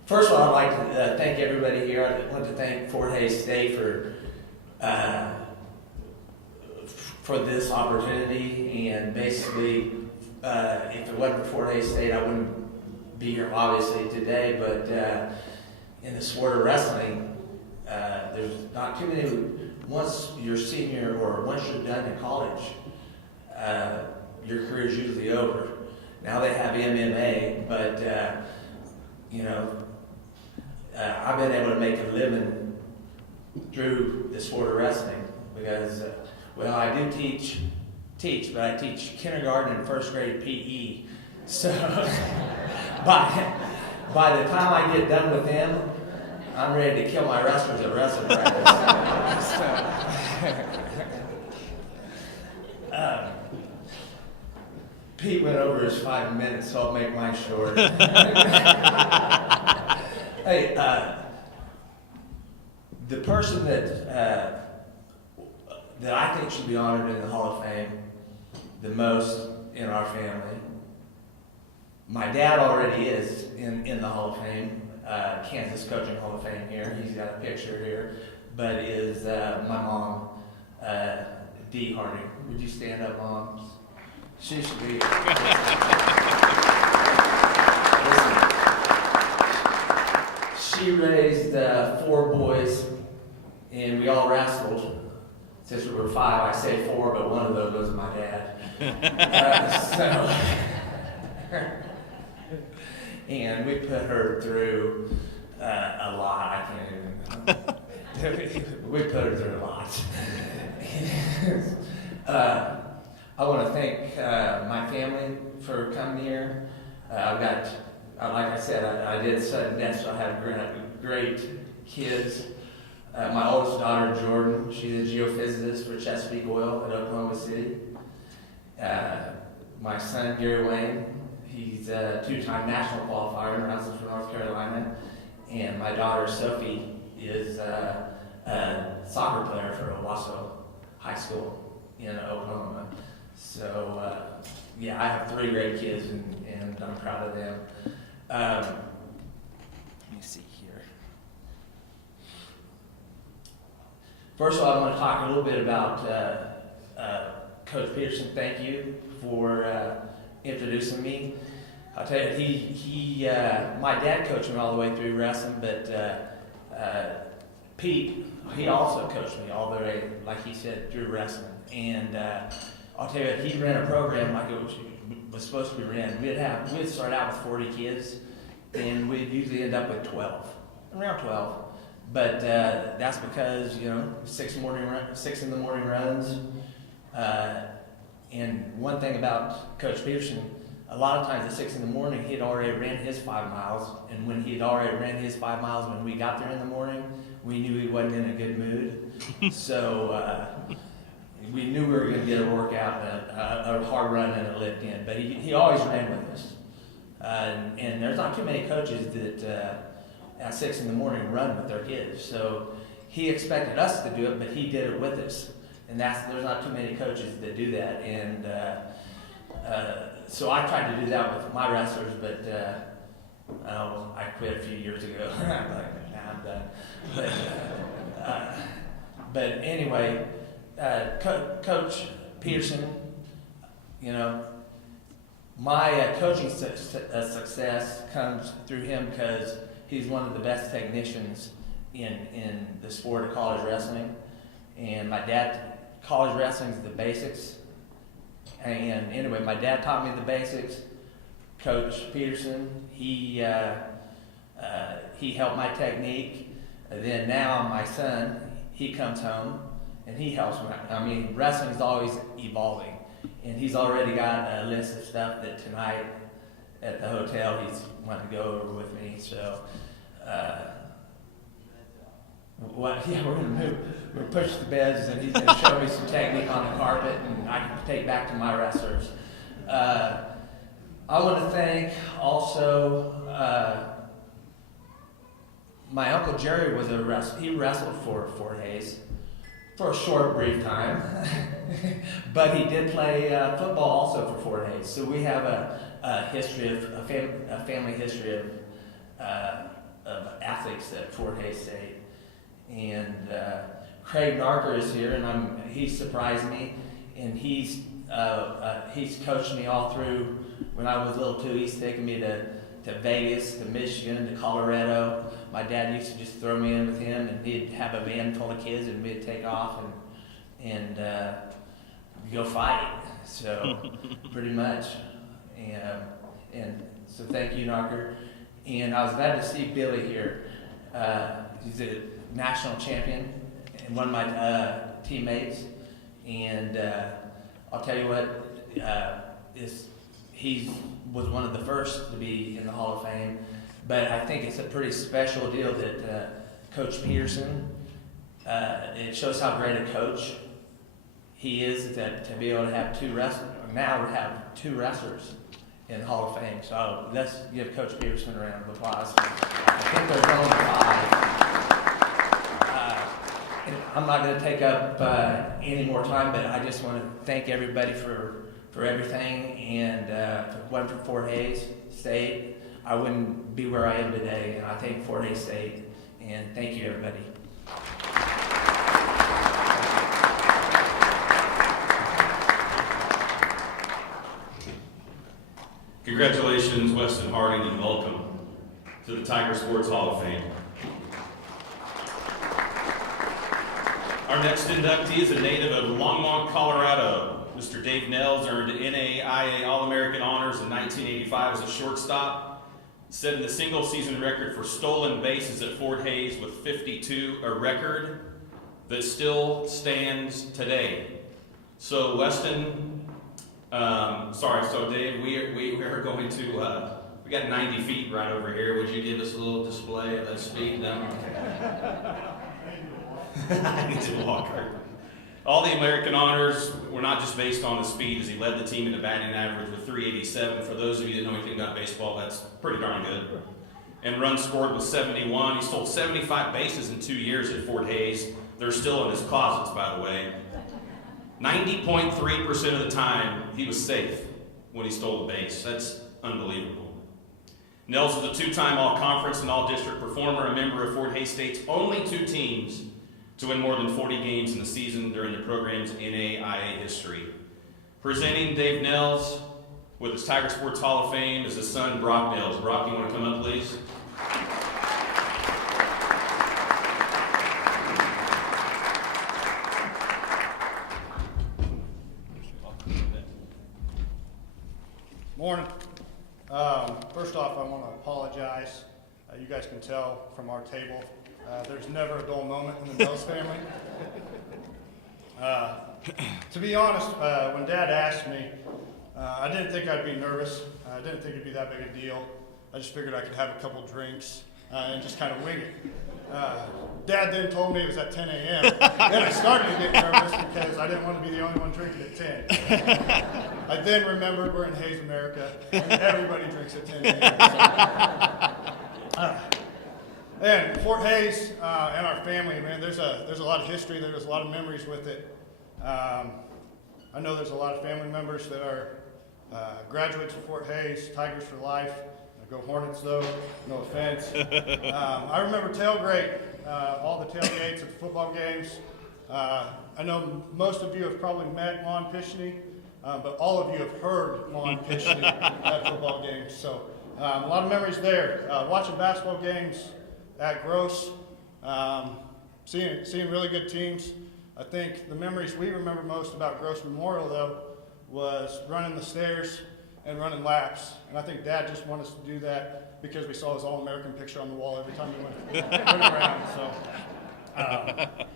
First of all, I'd like to thank everybody here. I want to thank Fort Hays State for this opportunity, and basically, if it wasn't for Fort Hays State, I wouldn't be here obviously today, but in the sport of wrestling, there's not too many, once you're senior or once you're done in college, your career is usually over. Now they have MMA, but I've been able to make a living through the sport of wrestling because well, I do teach, but I teach kindergarten and first grade PE. So by the time I get done with them, I'm ready to kill my wrestlers at wrestling practice. Pete went over his 5 minutes, so I'll make mine short. Hey, the person that I think should be honored in the Hall of Fame the most in our family. My dad already is in the Hall of Fame, Kansas Coaching Hall of Fame here. He's got a picture here, but is my mom, Dee Harding. Would you stand up, Mom? She should be. Listen, she raised 4 boys and we all wrestled. Since we were 5, I say 4, but one of those was my dad. And we put her through a lot. I can't even. We put her through a lot. I want to thank my family for coming here. I've got, like I said, I did sudden death, so I have great kids. My oldest daughter, Jordan, she's a geophysicist for Chesapeake Oil in Oklahoma City. My son, Gary Wayne, he's a 2-time national qualifier in wrestling for North Carolina. And my daughter, Sophie, is a soccer player for Owasso High School in Oklahoma. So, yeah, I have 3 great kids, and I'm proud of them. Let me see here. First of all, I want to talk a little bit about Coach Peterson. Thank you for introducing me. I'll tell you, my dad coached me all the way through wrestling, but Pete, he also coached me all the way, like he said, through wrestling. And I'll tell you, he ran a program like it was supposed to be ran. We'd start out with 40 kids, and we'd usually end up with 12, around 12. But that's because, 6 in the morning runs. And one thing about Coach Peterson, a lot of times at 6 in the morning, he'd already ran his 5 miles. And when he'd already ran his 5 miles, when we got there in the morning, we knew he wasn't in a good mood. So we knew we were going to get a workout, a hard run and a lift in. But he always ran with us. And there's not too many coaches that at 6 in the morning run with their kids. So he expected us to do it, but he did it with us. And there's not too many coaches that do that. And so I tried to do that with my wrestlers, but I quit a few years ago. I'm like, nah, I'm done. But anyway, Coach Peterson, my coaching success comes through him because he's one of the best technicians in the sport of college wrestling. And my dad, college wrestling is the basics. And anyway, my dad taught me the basics. Coach Peterson, he helped my technique. And then now my son, he comes home and he helps me. I mean, wrestling is always evolving. And he's already got a list of stuff that tonight at the hotel he's wanting to go over with me. So, we're gonna move. We're gonna push the beds, and he's gonna show me some technique on the carpet, and I can take back to my wrestlers. I want to thank also my Uncle Jerry was a wrestler. He wrestled for Fort Hays for a short, brief time, but he did play football also for Fort Hays. So we have a history of a family history of athletes at Fort Hays State. And Craig Narker is here, and he surprised me, and he's coached me all through when I was little too. He's taken me to Vegas, to Michigan, to Colorado. My dad used to just throw me in with him, and he'd have a van full of kids, and we'd take off and go fight. So pretty much, and so thank you, Narker. And I was glad to see Billy here. He's a national champion and one of my teammates, and I'll tell you what, he was one of the first to be in the Hall of Fame, but I think it's a pretty special deal that Coach Peterson, it shows how great a coach he is to be able to have two wrestlers in the Hall of Fame. So let's give Coach Peterson a round of applause. I think there's only 5. I'm not going to take up any more time, but I just want to thank everybody for everything. And if it wasn't for Fort Hays State, I wouldn't be where I am today. And I thank Fort Hays State, and thank you, everybody. Congratulations, Weston Harding, and welcome to the Tiger Sports Hall of Fame. Our next inductee is a native of Longmont, Colorado. Mr. Dave Nels earned NAIA All-American honors in 1985 as a shortstop, setting the single-season record for stolen bases at Fort Hays with 52, a record that still stands today. So Weston, so Dave, we are going to, we got 90 feet right over here. Would you give us a little display of that speed? No? I need to walk her. All the American honors were not just based on the speed, as he led the team in a batting average with 387. For those of you that know anything about baseball, that's pretty darn good. And runs scored with 71. He stole 75 bases in 2 years at Fort Hays. They're still in his closets, by the way. 90.3% of the time, he was safe when he stole a base. That's unbelievable. Nels was a two-time all-conference and all-district performer, a member of Fort Hays State's only 2 teams to win more than 40 games in the season during the program's NAIA history. Presenting Dave Nels with his Tiger Sports Hall of Fame is his son, Brock Nels. Brock, you want to come up, please? Morning. First off, I want to apologize. You guys can tell from our table, there's never a dull moment in the Nels family. To be honest, when Dad asked me, I didn't think I'd be nervous. I didn't think it'd be that big a deal. I just figured I could have a couple drinks and just kind of wing it. Dad then told me it was at 10 a.m. Then I started to get nervous because I didn't want to be the only one drinking at 10. I then remembered we're in Hays, America, and everybody drinks at 10 a.m. And Fort Hays and our family, man, there's a lot of history. There's a lot of memories with it. I know there's a lot of family members that are graduates of Fort Hays, Tigers for life. Go Hornets, though. No offense. I remember tailgate, all the tailgates at the football games. I know most of you have probably met Lon Pishney, but all of you have heard Lon Pishney at football games. So a lot of memories there. Watching basketball games at Gross, seeing really good teams. I think the memories we remember most about Gross Memorial, though, was running the stairs and running laps. And I think Dad just wanted us to do that because we saw his All-American picture on the wall every time we went around. So it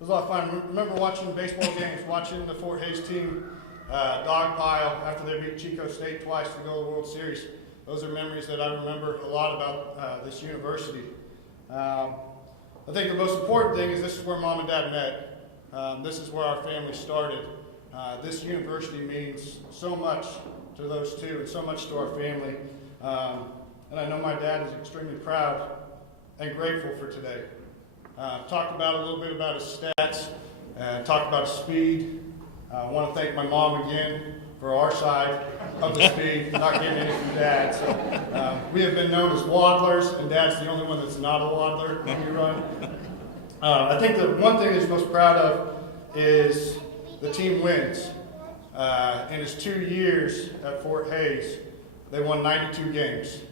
was a lot of fun. I remember watching baseball games, watching the Fort Hays team dogpile after they beat Chico State twice to go to the World Series. Those are memories that I remember a lot about this university. I think the most important thing is this is where Mom and Dad met. This is where our family started. This university means so much to those two and so much to our family. And I know my dad is extremely proud and grateful for today. Talked about a little bit about his stats, talked about his speed. I want to thank my mom again for our side of the speed, not getting any from Dad. So we have been known as waddlers, and Dad's the only one that's not a waddler when we run. I think the one thing he's most proud of is the team wins. In his 2 years at Fort Hays, they won 92 games.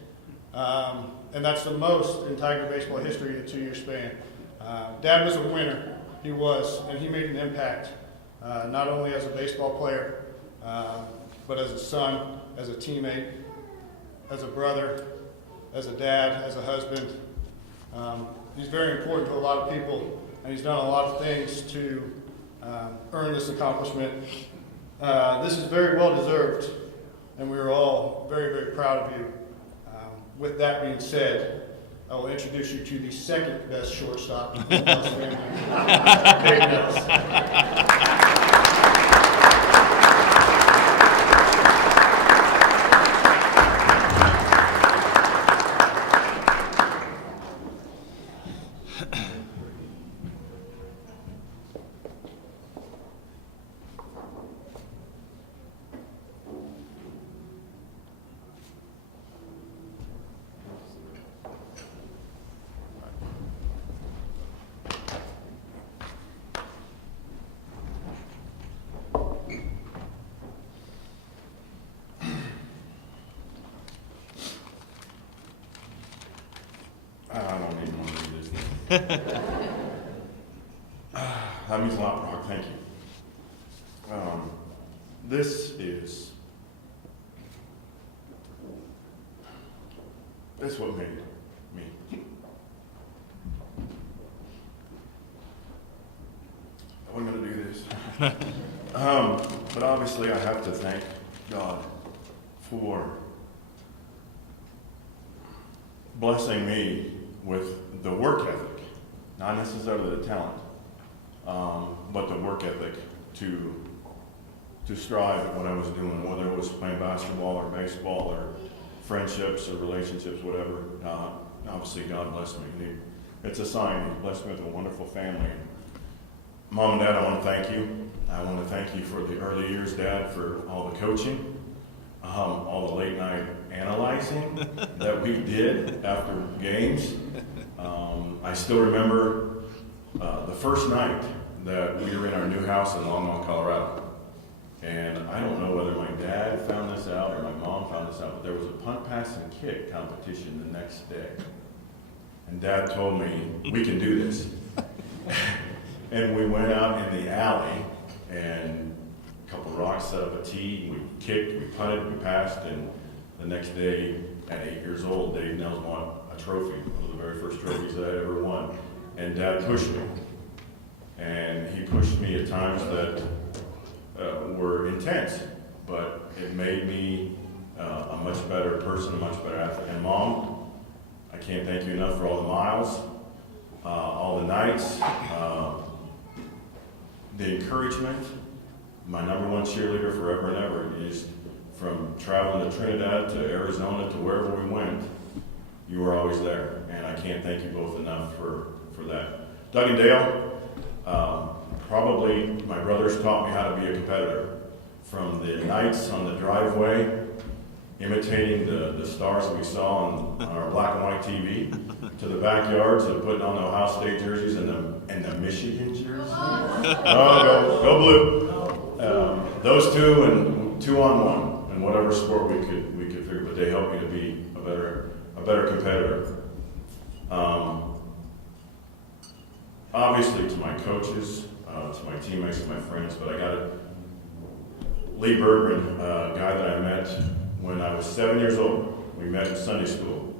And that's the most in Tiger baseball history in a 2-year span. Dad was a winner. He was, and he made an impact, not only as a baseball player, but as a son, as a teammate, as a brother, as a dad, as a husband. He's very important to a lot of people, and he's done a lot of things to earn this accomplishment. This is very well deserved, and we are all very, very proud of you. With that being said, I will introduce you to the second best shortstop in the Nels family, Dave Nels. That means a lot, Brock. Thank you. This is what made me. I wasn't going to do this. But obviously I have to thank God for blessing me with the work ethic, not necessarily the talent, but the work ethic to strive at what I was doing, whether it was playing basketball or baseball or friendships or relationships, whatever. Obviously God blessed me. It's a sign. He blessed me with a wonderful family. Mom and Dad, I want to thank you. I want to thank you for the early years, Dad, for all the coaching, all the late night analyzing that we did after games. I still remember the first night that we were in our new house in Longmont, Colorado. And I don't know whether my dad found this out or my mom found this out, but there was a punt, pass, and kick competition the next day. And Dad told me, we can do this. And we went out in the alley, and a couple rocks set up a tee, we kicked, we punted, we passed, and the next day, at 8 years old, Dave Nels won a trophy, one of the very first trophies that I ever won. And Dad pushed me. And he pushed me at times that were intense, but it made me a much better person, a much better athlete. And Mom, I can't thank you enough for all the miles, all the nights, the encouragement. My number one cheerleader forever and ever is from traveling to Trinidad to Arizona to wherever we went, you were always there. And I can't thank you both enough for that. Doug and Dale, probably my brothers taught me how to be a competitor. From the nights on the driveway, imitating the stars that we saw on our black and white TV, to the backyards of putting on the Ohio State jerseys and the Michigan jerseys. Oh, go blue. Those two and 2-on-1 and whatever sport we could figure, but they helped me to be a better competitor. Obviously to my coaches, to my teammates, to my friends, but I got it. Lee Bergman, a guy that I met when I was 7 years old. We met in Sunday school.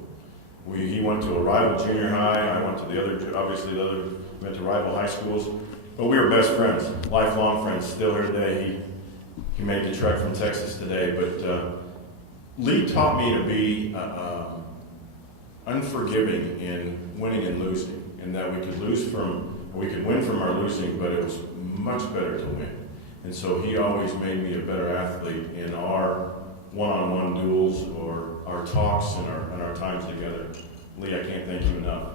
He went to a rival junior high. I went to went to rival high schools. But we were best friends, lifelong friends, still here today. He made the trek from Texas today. But Lee taught me to be unforgiving in winning and losing, and that we could win from our losing, but it was much better to win. And so he always made me a better athlete in our one-on-one duels or our talks and our times together. Lee, I can't thank you enough.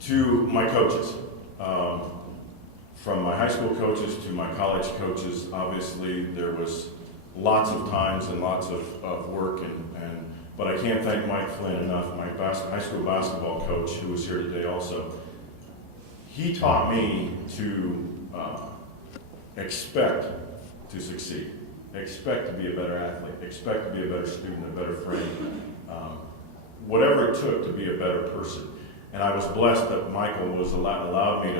To my coaches, from my high school coaches to my college coaches, obviously there was lots of times and lots of work, but I can't thank Mike Flynn enough, my high school basketball coach, who was here today also. He taught me to expect to succeed, expect to be a better athlete, expect to be a better student, a better friend, whatever it took to be a better person. And I was blessed that Michael was allowed me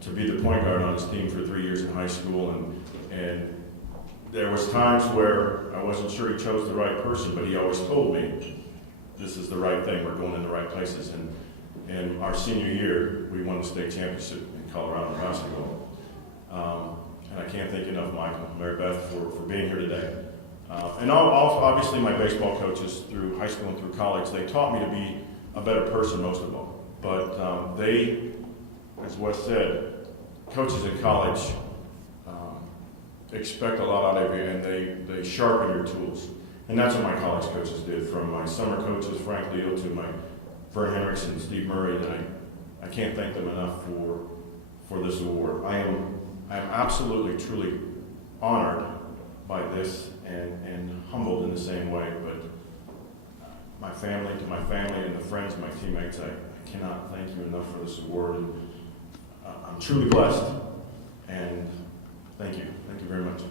to be the point guard on his team for 3 years in high school, and there was times where I wasn't sure he chose the right person, but he always told me, this is the right thing, we're going in the right places. And our senior year, we won the state championship in Colorado in basketball. And I can't thank you enough, Michael, Mary Beth, for being here today. And obviously my baseball coaches through high school and through college, they taught me to be a better person most of all. But they, as Wes said, coaches in college expect a lot out of you, and they sharpen your tools. And that's what my college coaches did, from my summer coaches, Frank Leal, to my Vern Hendricks and Steve Murray, and I can't thank them enough for this award. I am absolutely, truly honored by this and humbled in the same way, but to my family and the friends, my teammates, I cannot thank you enough for this award. And I'm truly blessed, and thank you. Thank you very much.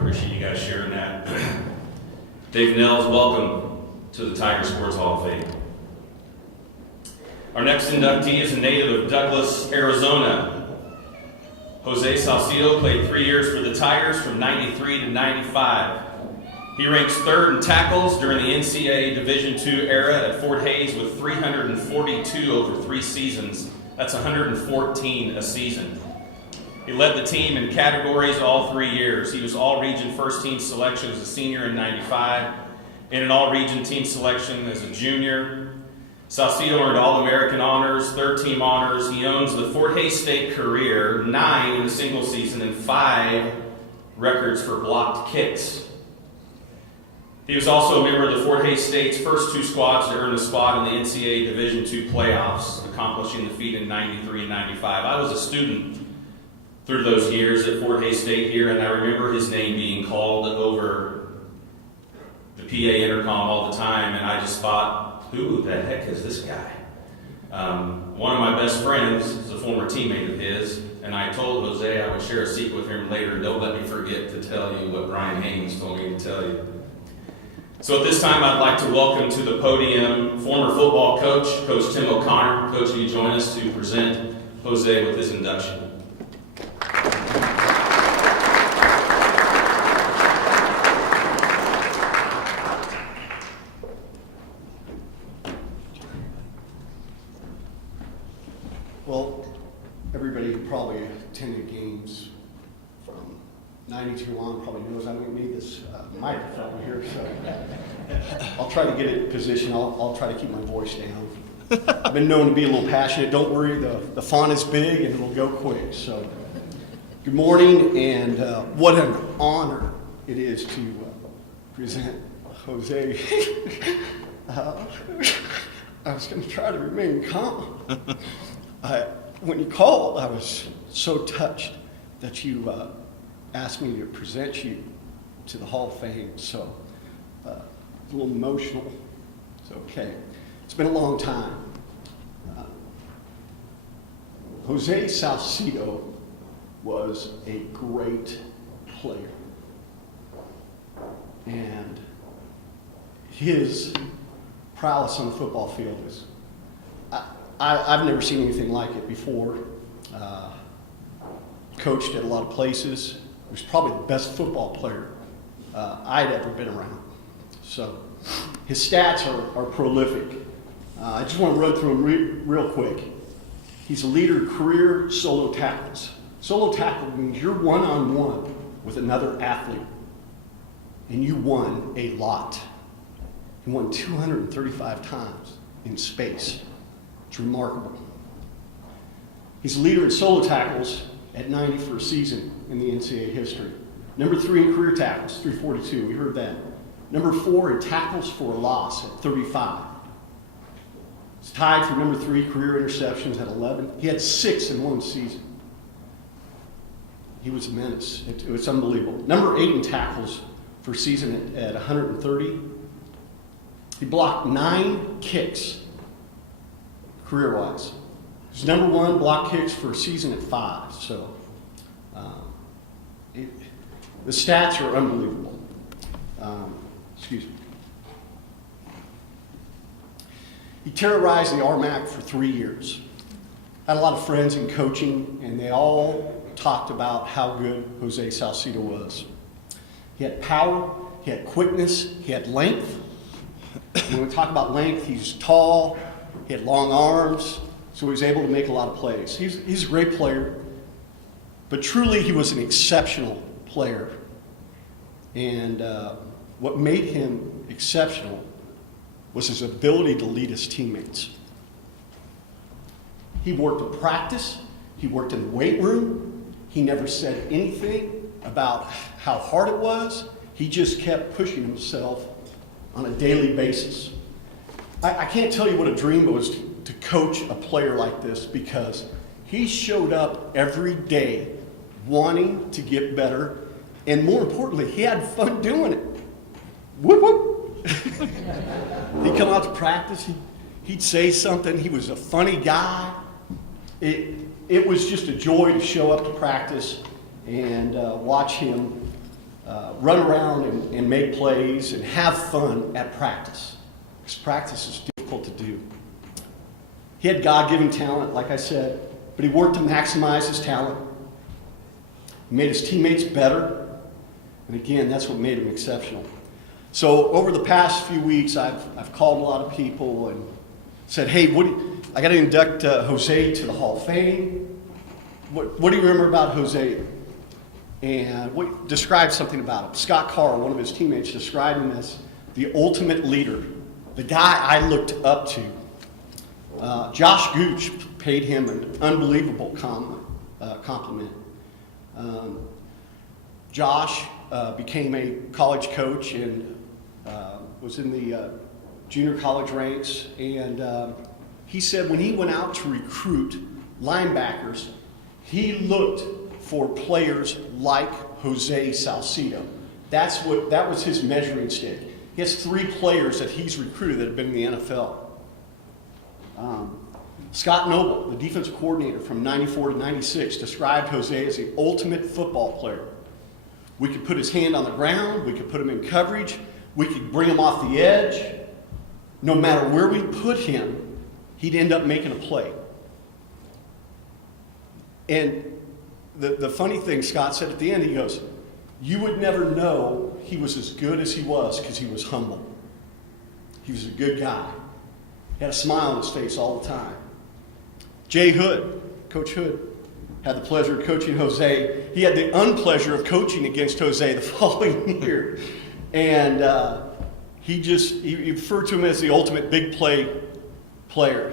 appreciate you guys sharing that. Dave Nels, welcome to the Tiger Sports Hall of Fame. Our next inductee is a native of Douglas, Arizona. Jose Salcido played 3 years for the Tigers from 93 to 95. He ranks third in tackles during the NCAA Division II era at Fort Hays with 342 over 3 seasons. That's 114 a season. He led the team in categories all 3 years. He was all-region first-team selection as a senior in 95, and an all-region team selection as a junior. Salcido earned All-American honors, third-team honors. He owns the Fort Hays State career, 9 in a single season, and 5 records for blocked kicks. He was also a member of the Fort Hays State's first 2 squads to earn a spot in the NCAA Division II playoffs, accomplishing the feat in 93 and 95. I was a student through those years at Fort Hays State here, and I remember his name being called over the PA intercom all the time, and I just thought, who the heck is this guy? One of my best friends is a former teammate of his, and I told Jose I would share a seat with him later. Don't let me forget to tell you what Brian Haynes told me to tell you. So at this time, I'd like to welcome to the podium former football coach, Coach Tim O'Connor. Coach, will you join us to present Jose with his induction? Well, everybody who probably attended games from 92 on probably knows I don't need this microphone here, so I'll try to get it in position. I'll try to keep my voice down. I've been known to be a little passionate. Don't worry, the font is big and it'll go quick. So, good morning, and what an honor it is to present Jose. I was going to try to remain calm. When you called, I was so touched that you asked me to present you to the Hall of Fame. So, a little emotional. It's okay. It's been a long time. Jose Salcido was a great player. And his prowess on the football field is, I've never seen anything like it before. Coached at a lot of places. He was probably the best football player I'd ever been around. So his stats are prolific. I just want to run through them real quick. He's a leader of career solo tackles. Solo tackle means you're one-on-one with another athlete, and you won a lot. He won 235 times in space. It's remarkable. He's a leader in solo tackles at 90 for a season in the NCAA history. Number 3 in career tackles, 342. We heard that. Number 4 in tackles for a loss at 35. He's tied for number 3 career interceptions at 11. He had 6 in one season. He was a menace. It was unbelievable. Number 8 in tackles for a season at 130. He blocked 9 kicks career-wise. He's number 1 block kicks for a season at 5. So the stats are unbelievable. Excuse me. He terrorized the RMAC for 3 years. Had a lot of friends in coaching, and they all talked about how good Jose Salcido was. He had power, he had quickness, he had length. When we talk about length, he's tall, he had long arms, so he was able to make a lot of plays. He's a great player, but truly he was an exceptional player. And what made him exceptional was his ability to lead his teammates. He worked in practice, he worked in the weight room, he never said anything about how hard it was. He just kept pushing himself on a daily basis. I can't tell you what a dream it was to coach a player like this, because he showed up every day wanting to get better, and more importantly, he had fun doing it. Whoop, whoop. He'd come out to practice, he'd say something, he was a funny guy. It was just a joy to show up to practice and watch him run around and make plays and have fun at practice. Because practice is difficult to do. He had God-given talent, like I said, but he worked to maximize his talent. He made his teammates better. And again, that's what made him exceptional. So over the past few weeks, I've called a lot of people and said, hey, I got to induct Jose to the Hall of Fame. What do you remember about Jose? And describe something about him. Scott Carr, one of his teammates, described him as the ultimate leader, the guy I looked up to. Josh Gooch paid him an unbelievable compliment. Josh became a college coach and was in the junior college ranks. And he said when he went out to recruit linebackers, he looked for players like Jose Salcido. That was his measuring stick. He has 3 players that he's recruited that have been in the NFL. Scott Noble, the defensive coordinator from 94 to 96, described Jose as the ultimate football player. We could put his hand on the ground, we could put him in coverage, we could bring him off the edge. No matter where we put him, he'd end up making a play. And the funny thing Scott said at the end, he goes, you would never know he was as good as he was because he was humble. He was a good guy. He had a smile on his face all the time. Jay Hood, Coach Hood, had the pleasure of coaching Jose. He had the unpleasure of coaching against Jose the following year. And he referred to him as the ultimate big play player.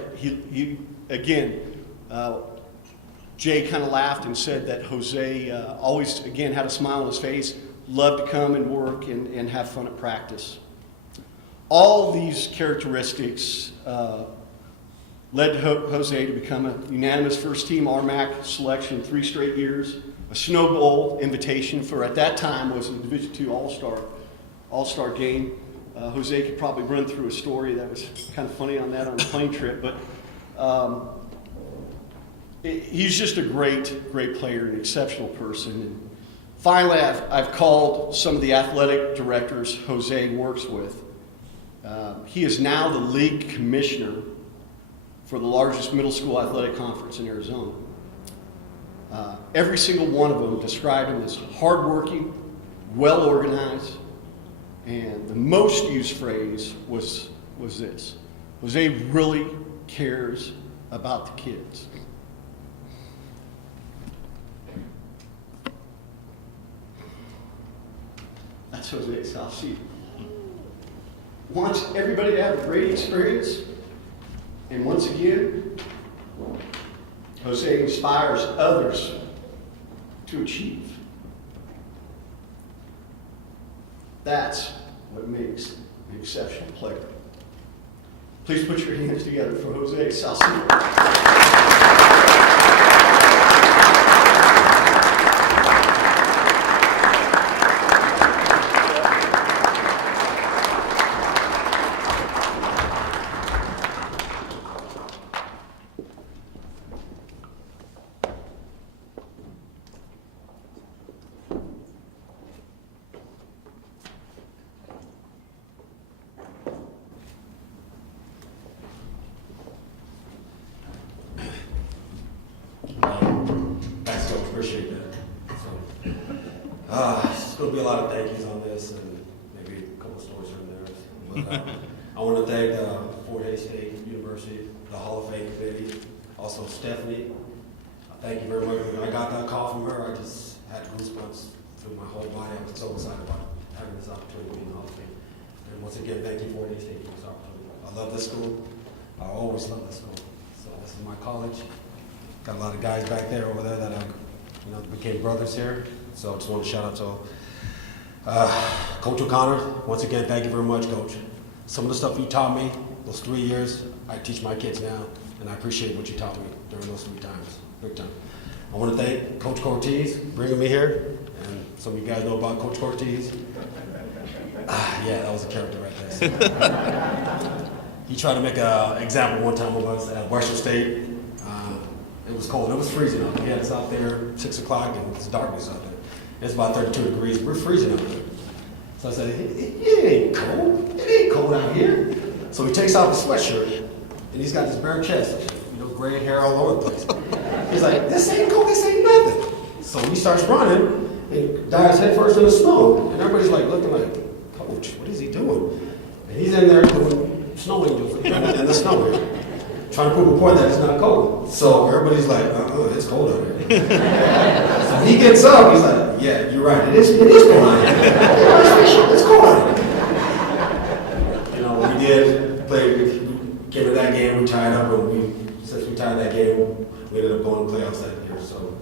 Jay kind of laughed and said that Jose always, again, had a smile on his face, loved to come and work and have fun at practice. All these characteristics led Jose to become a unanimous first-team RMAC selection 3 straight years, a Snow Bowl invitation for, at that time, was a Division II All-Star game. Jose could probably run through a story that was kind of funny on that on the plane trip, but he's just a great player, an exceptional person. And finally, I've called some of the athletic directors Jose works with. He is now the league commissioner for the largest middle school athletic conference in Arizona. Every single one of them described him as hardworking, well-organized, and the most used phrase was this: Jose really cares about the kids. That's Jose Salcido. Wants everybody to have a great experience. And once again, Jose inspires others to achieve. That's what makes an exceptional player. Please put your hands together for Jose Salcido. Thanks, Coach. Appreciate that. So, there's going to be a lot of thank yous on this, and maybe a couple stories from there. But I want to thank Fort Hays State University, the Hall of Fame committee, also Stephanie. Thank you very much. When I got that call from her, I just had goosebumps through my whole body. I was so excited about having this opportunity to be in the Hall of Fame. And once again, thank you, Fort Hays State, for this opportunity. I love this school. I always love this school. So this is my college. Got a lot of guys back there over there that became brothers here. So I just want to shout out to Coach O'Connor. Once again, thank you very much, Coach. Some of the stuff you taught me, those 3 years, I teach my kids now, and I appreciate what you taught me during those 3 times, big time. I want to thank Coach Cortez for bringing me here, and some of you guys know about Coach Cortez. Yeah, that was a character right there. He tried to make an example one time of us at Western State. It was cold. It was freezing out there. He had us out there 6 o'clock, and it was darkness out there. It's about 32 degrees. We're freezing out there. So I said, it ain't cold. It ain't cold out here. So he takes off his sweatshirt, and he's got this bare chest, gray hair all over the place. He's like, this ain't cold, this ain't nothing. So he starts running, and dives headfirst in the snow. And everybody's like looking like, Coach, what is he doing? And he's in there doing snow angels in the snow here, trying to prove a point that it's not cold. So everybody's like, it's cold out here. So he gets up, he's like, yeah, you're right, it is cold out here. It's cold out here. We did play, we came to that game, we tied up, and since we tied that game, we ended up going to playoffs that year. So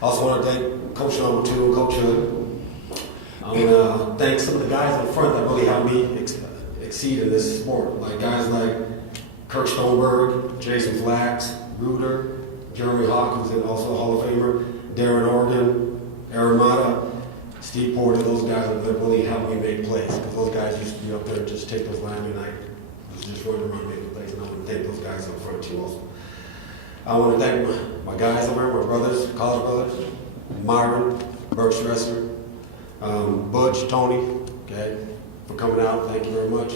I also want to thank Coach number 2, Coach Hood. I want to thank some of the guys in front that really helped me exceed in this sport. Like guys like Kirk Stoneberg, Jason Flax, Ruder, Jeremy Hawk, who's also a Hall of Famer, Darren Organ, Aaron Mata, Steve Porter. Those guys that really helped me make plays. Because those guys used to be up there and just take those lines, and I was just running around making plays. And I want to thank those guys in front too also. I want to thank my guys over here, my brothers, college brothers, Myron, Burke Stresser, Butch, Tony, okay, for coming out. Thank you very much.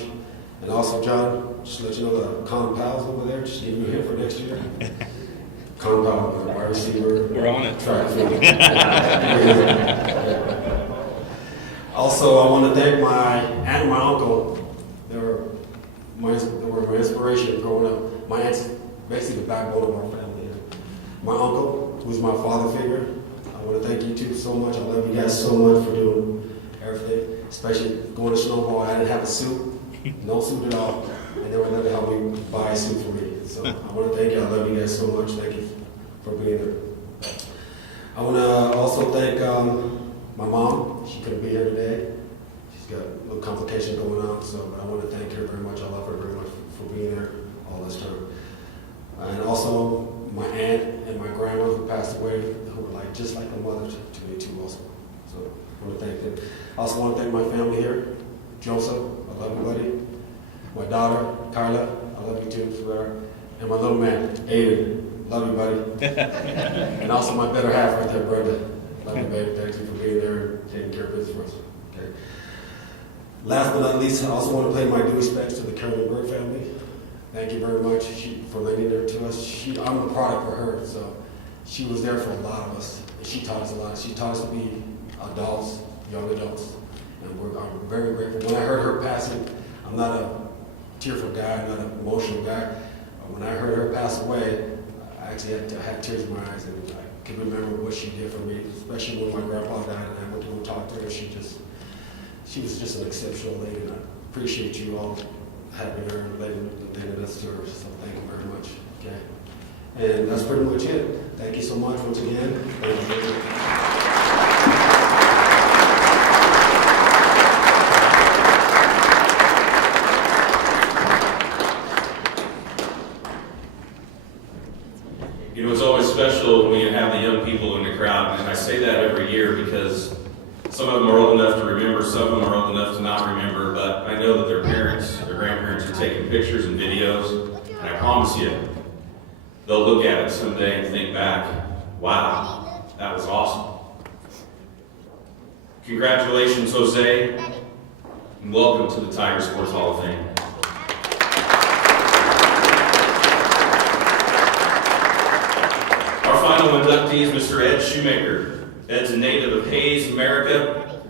And also, John, just to let you know the Con Pals over there, just leaving you here for next year. Con Pal, wide receiver. We're on it. Track field. Also, I want to thank my aunt and my uncle. They were my inspiration growing up. My aunt's basically the backbone of our family. My uncle, who's my father figure, I want to thank you two so much. I love you guys so much for doing everything, especially going to snowball. I didn't have a suit, no suit at all, and they were there to help me buy a suit for me. So I want to thank you. I love you guys so much. Thank you for being there. I want to also thank my mom. She couldn't be here today. She's got a little complication going on, but I want to thank her very much. I love her very much for being there all this time. And also my aunt and my grandma who passed away, who were like just like a mother to me too also. So I want to thank them. I also want to thank my family here. Joseph, I love you, buddy. My daughter, Carla, I love you too, sweetheart. And my little man, Aiden, love you, buddy. And also my better half right there, Brenda. Love you, baby. Thank you for being there and taking care of business for us. Okay. Last but not least, I also want to pay my due respects to the Carolyn Burke family. Thank you very much for lending her to us. I'm a product for her, so she was there for a lot of us. And she taught us a lot. She taught us to be adults, young adults. And I'm very grateful. When I heard her passing, I'm not a tearful guy, I'm not an emotional guy. When I heard her pass away, I actually had tears in my eyes, and I can remember what she did for me, especially when my grandpa died and I went to go talk to her. She was just an exceptional lady, and I appreciate you all having her and letting us to her, so thank you very much. Okay, and that's pretty much it. Thank you so much once again. Thank you. It's always special when you have the young people in the crowd, and I say that every year because some of them are old enough to remember, some of them are old enough to not remember, but I know that their parents, their grandparents are taking pictures and videos, and I promise you, they'll look at it someday and think back, wow, that was awesome. Congratulations, Jose, and welcome to the Tiger Sports Hall of Fame. Our final inductee is Mr. Ed Shoemaker. Ed's a native of Hayes, America.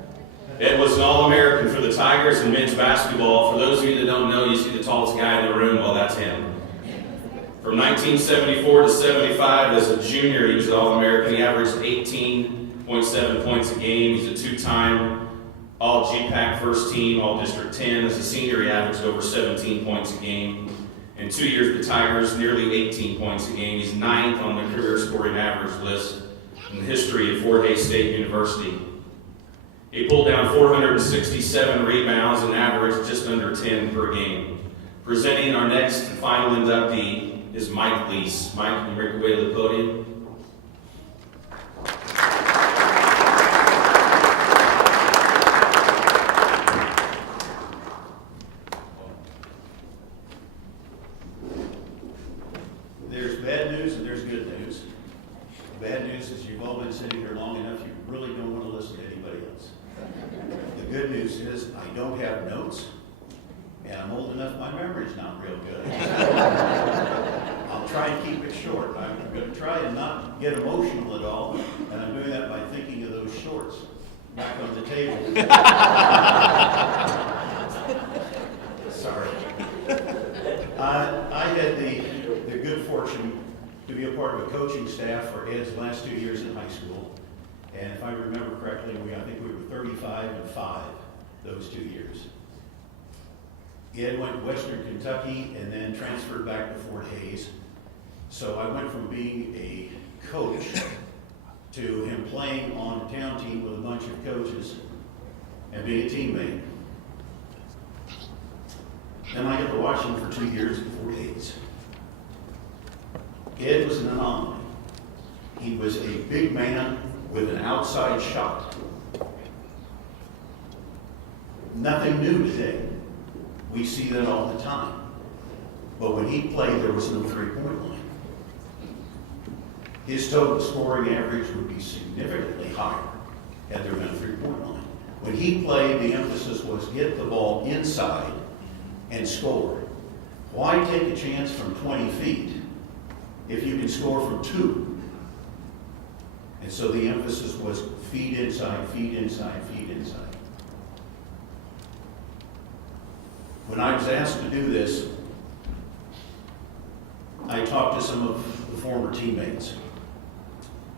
Ed was an All-American for the Tigers in men's basketball. For those of you that don't know, you see the tallest guy in the room, well, that's him. From 1974 to 75, as a junior, he was an All-American. He averaged 18.7 points a game. He's a two-time All-GPAC first team, All-District 10. As a senior, he averaged over 17 points a game. In 2 years with the Tigers, nearly 18 points a game. He's ninth on the career scoring average list in the history of Fort Hays State University. He pulled down 467 rebounds and averaged just under 10 per game. Presenting our next and final inductee is Mike Lease. Mike, can you make your way to the podium? There's bad news and there's good news. The bad news is you've all been sitting here long enough, you really don't want to listen to good news is I don't have notes, and I'm old enough, my memory's not real good. I'll try and keep it short. I'm going to try and not get emotional at all, and I'm doing that by thinking of those shorts back on the table. Sorry. I had the good fortune to be a part of a coaching staff for Ed's last 2 years in high school. And if I remember correctly, I think we were 35-5 those 2 years. Ed went to Western Kentucky and then transferred back to Fort Hays. So I went from being a coach to him playing on a town team with a bunch of coaches and being a teammate. Then I got to watch him for 2 years at Fort Hays. Ed was an anomaly. He was a big man with an outside shot. Nothing new today. We see that all the time. But when he played, there was no three-point line. His total scoring average would be significantly higher had there been a three-point line. When he played, the emphasis was get the ball inside and score. Why take a chance from 20 feet if you can score from 2? And so the emphasis was feed inside, feed inside, feed inside. When I was asked to do this, I talked to some of the former teammates,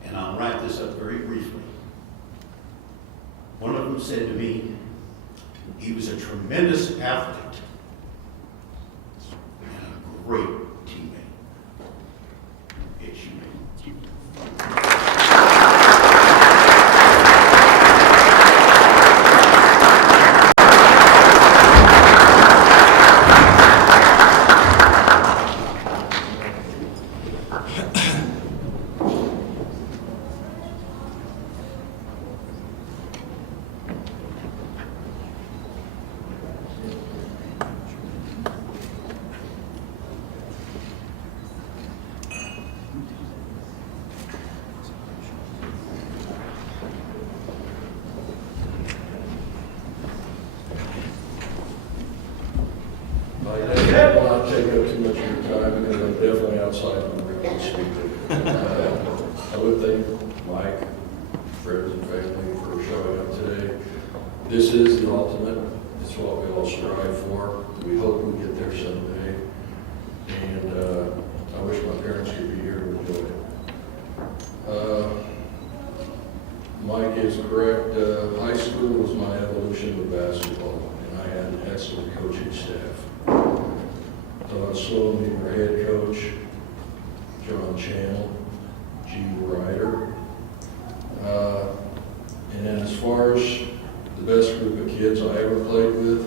and I'll wrap this up very briefly. One of them said to me, he was a tremendous athlete and a great teammate. It's you. I will not take up too much of your time because I'm definitely outside my range of speaking. I would thank Mike, friends and family for showing up today. This is the ultimate. It's what we all strive for. We hope we get there someday. And I wish my parents could be here to enjoy it. Mike is correct. High school was my evolution with basketball, and I had an excellent coaching staff. Don Sloan, our head coach, John Channel, G. Ryder. And then as far as the best group of kids I ever played with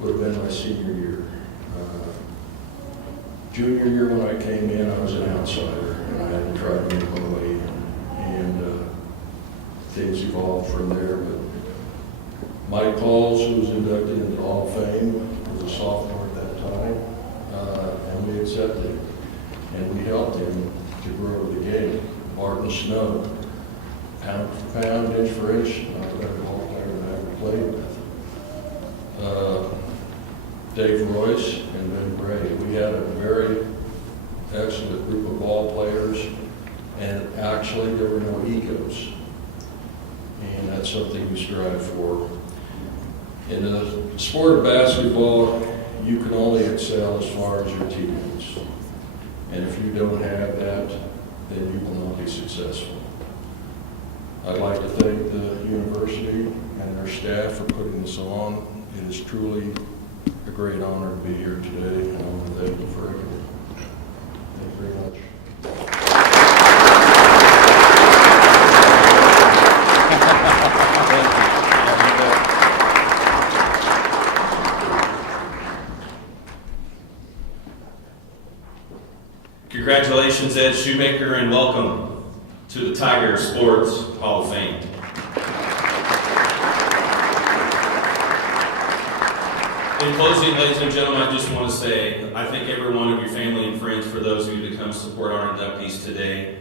would have been my senior year. Junior year when I came in, I was an outsider, and I had to try to make my way in. And things evolved from there. But Mike Pauls, who was inducted into the Hall of Fame, was a sophomore at that time, and we accepted him. And we helped him to grow the game. Martin Snow, pound for pound, inch for inch, not a better ball player than I ever played with. Dave Royce and Ben Bray. We had a very excellent group of ball players, and actually there were no egos. And that's something we strive for. In the sport of basketball, you can only excel as far as your teammates. And if you don't have that, then you will not be successful. I'd like to thank the university and their staff for putting this on. It is truly a great honor to be here today, and I want to thank you for everything. Thank you very much. Congratulations, Ed Shoemaker, and welcome to the Tiger Sports Hall of Fame. In closing, ladies and gentlemen, I just want to say I thank every one of your family and friends for those of you that come support our inductees today.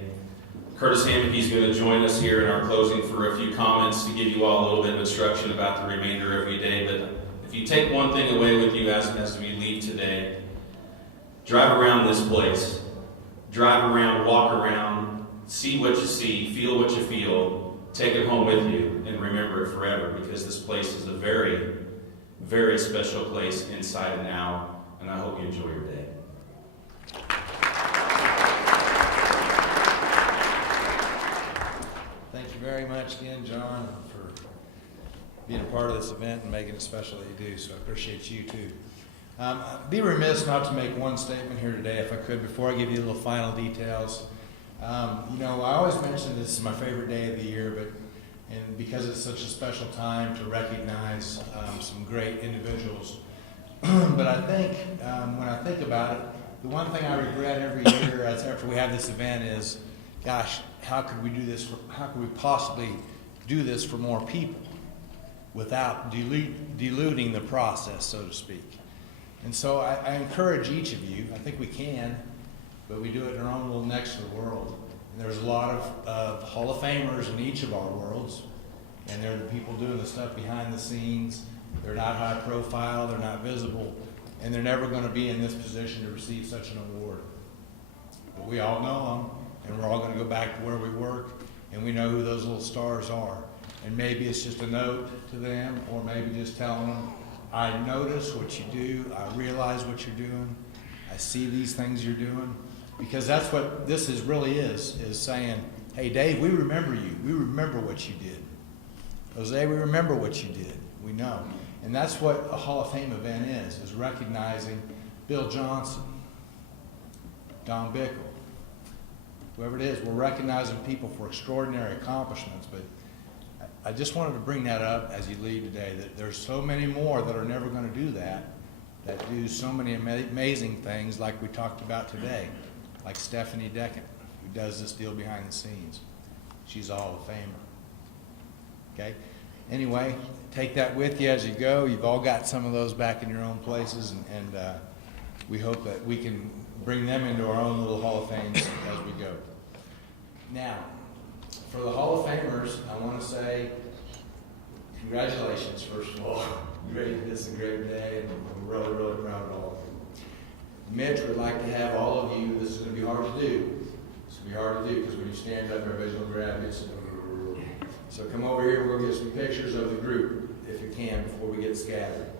Curtis Hammockey's going to join us here in our closing for a few comments to give you all a little bit of instruction about the remainder of your day. But if you take one thing away with you as we leave today, drive around this place. Drive around, walk around, see what you see, feel what you feel, take it home with you, and remember it forever, because this place is a very, very special place inside and out, and I hope you enjoy your day. Thank you very much again, John, for being a part of this event and making it special that you do, so I appreciate you too. I'd be remiss not to make one statement here today, if I could, before I give you the little final details. I always mention this is my favorite day of the year, and because it's such a special time to recognize some great individuals. But I think, when I think about it, the one thing I regret every year after we have this event is, gosh, how could we do this? How could we possibly do this for more people without diluting the process, so to speak? And so I encourage each of you, I think we can, but we do it in our own little next to the world. And there's a lot of Hall of Famers in each of our worlds, and they're the people doing the stuff behind the scenes. They're not high profile, they're not visible, and they're never going to be in this position to receive such an award. But we all know them, and we're all going to go back to where we work, and we know who those little stars are. And maybe it's just a note to them, or maybe just telling them, I notice what you do, I realize what you're doing, I see these things you're doing, because that's what this really is saying, hey Dave, we remember you, we remember what you did. Jose, we remember what you did, we know. And that's what a Hall of Fame event is recognizing Bill Johnson, Don Bickle, whoever it is. We're recognizing people for extraordinary accomplishments, but I just wanted to bring that up as you leave today, that there's so many more that are never going to do that do so many amazing things like we talked about today, like Stephanie Deckett, who does this deal behind the scenes. She's a Hall of Famer. Okay? Anyway, take that with you as you go. You've all got some of those back in your own places, and we hope that we can bring them into our own little Hall of Fames as we go. Now, for the Hall of Famers, I want to say congratulations, first of all. This is a great day, and we're really, really proud of all of you. Mitch would like to have all of you, this is going to be hard to do. It's going to be hard to do, because when you stand up, everybody's going to grab you. So come over here, we'll get some pictures of the group, if you can, before we get scattered.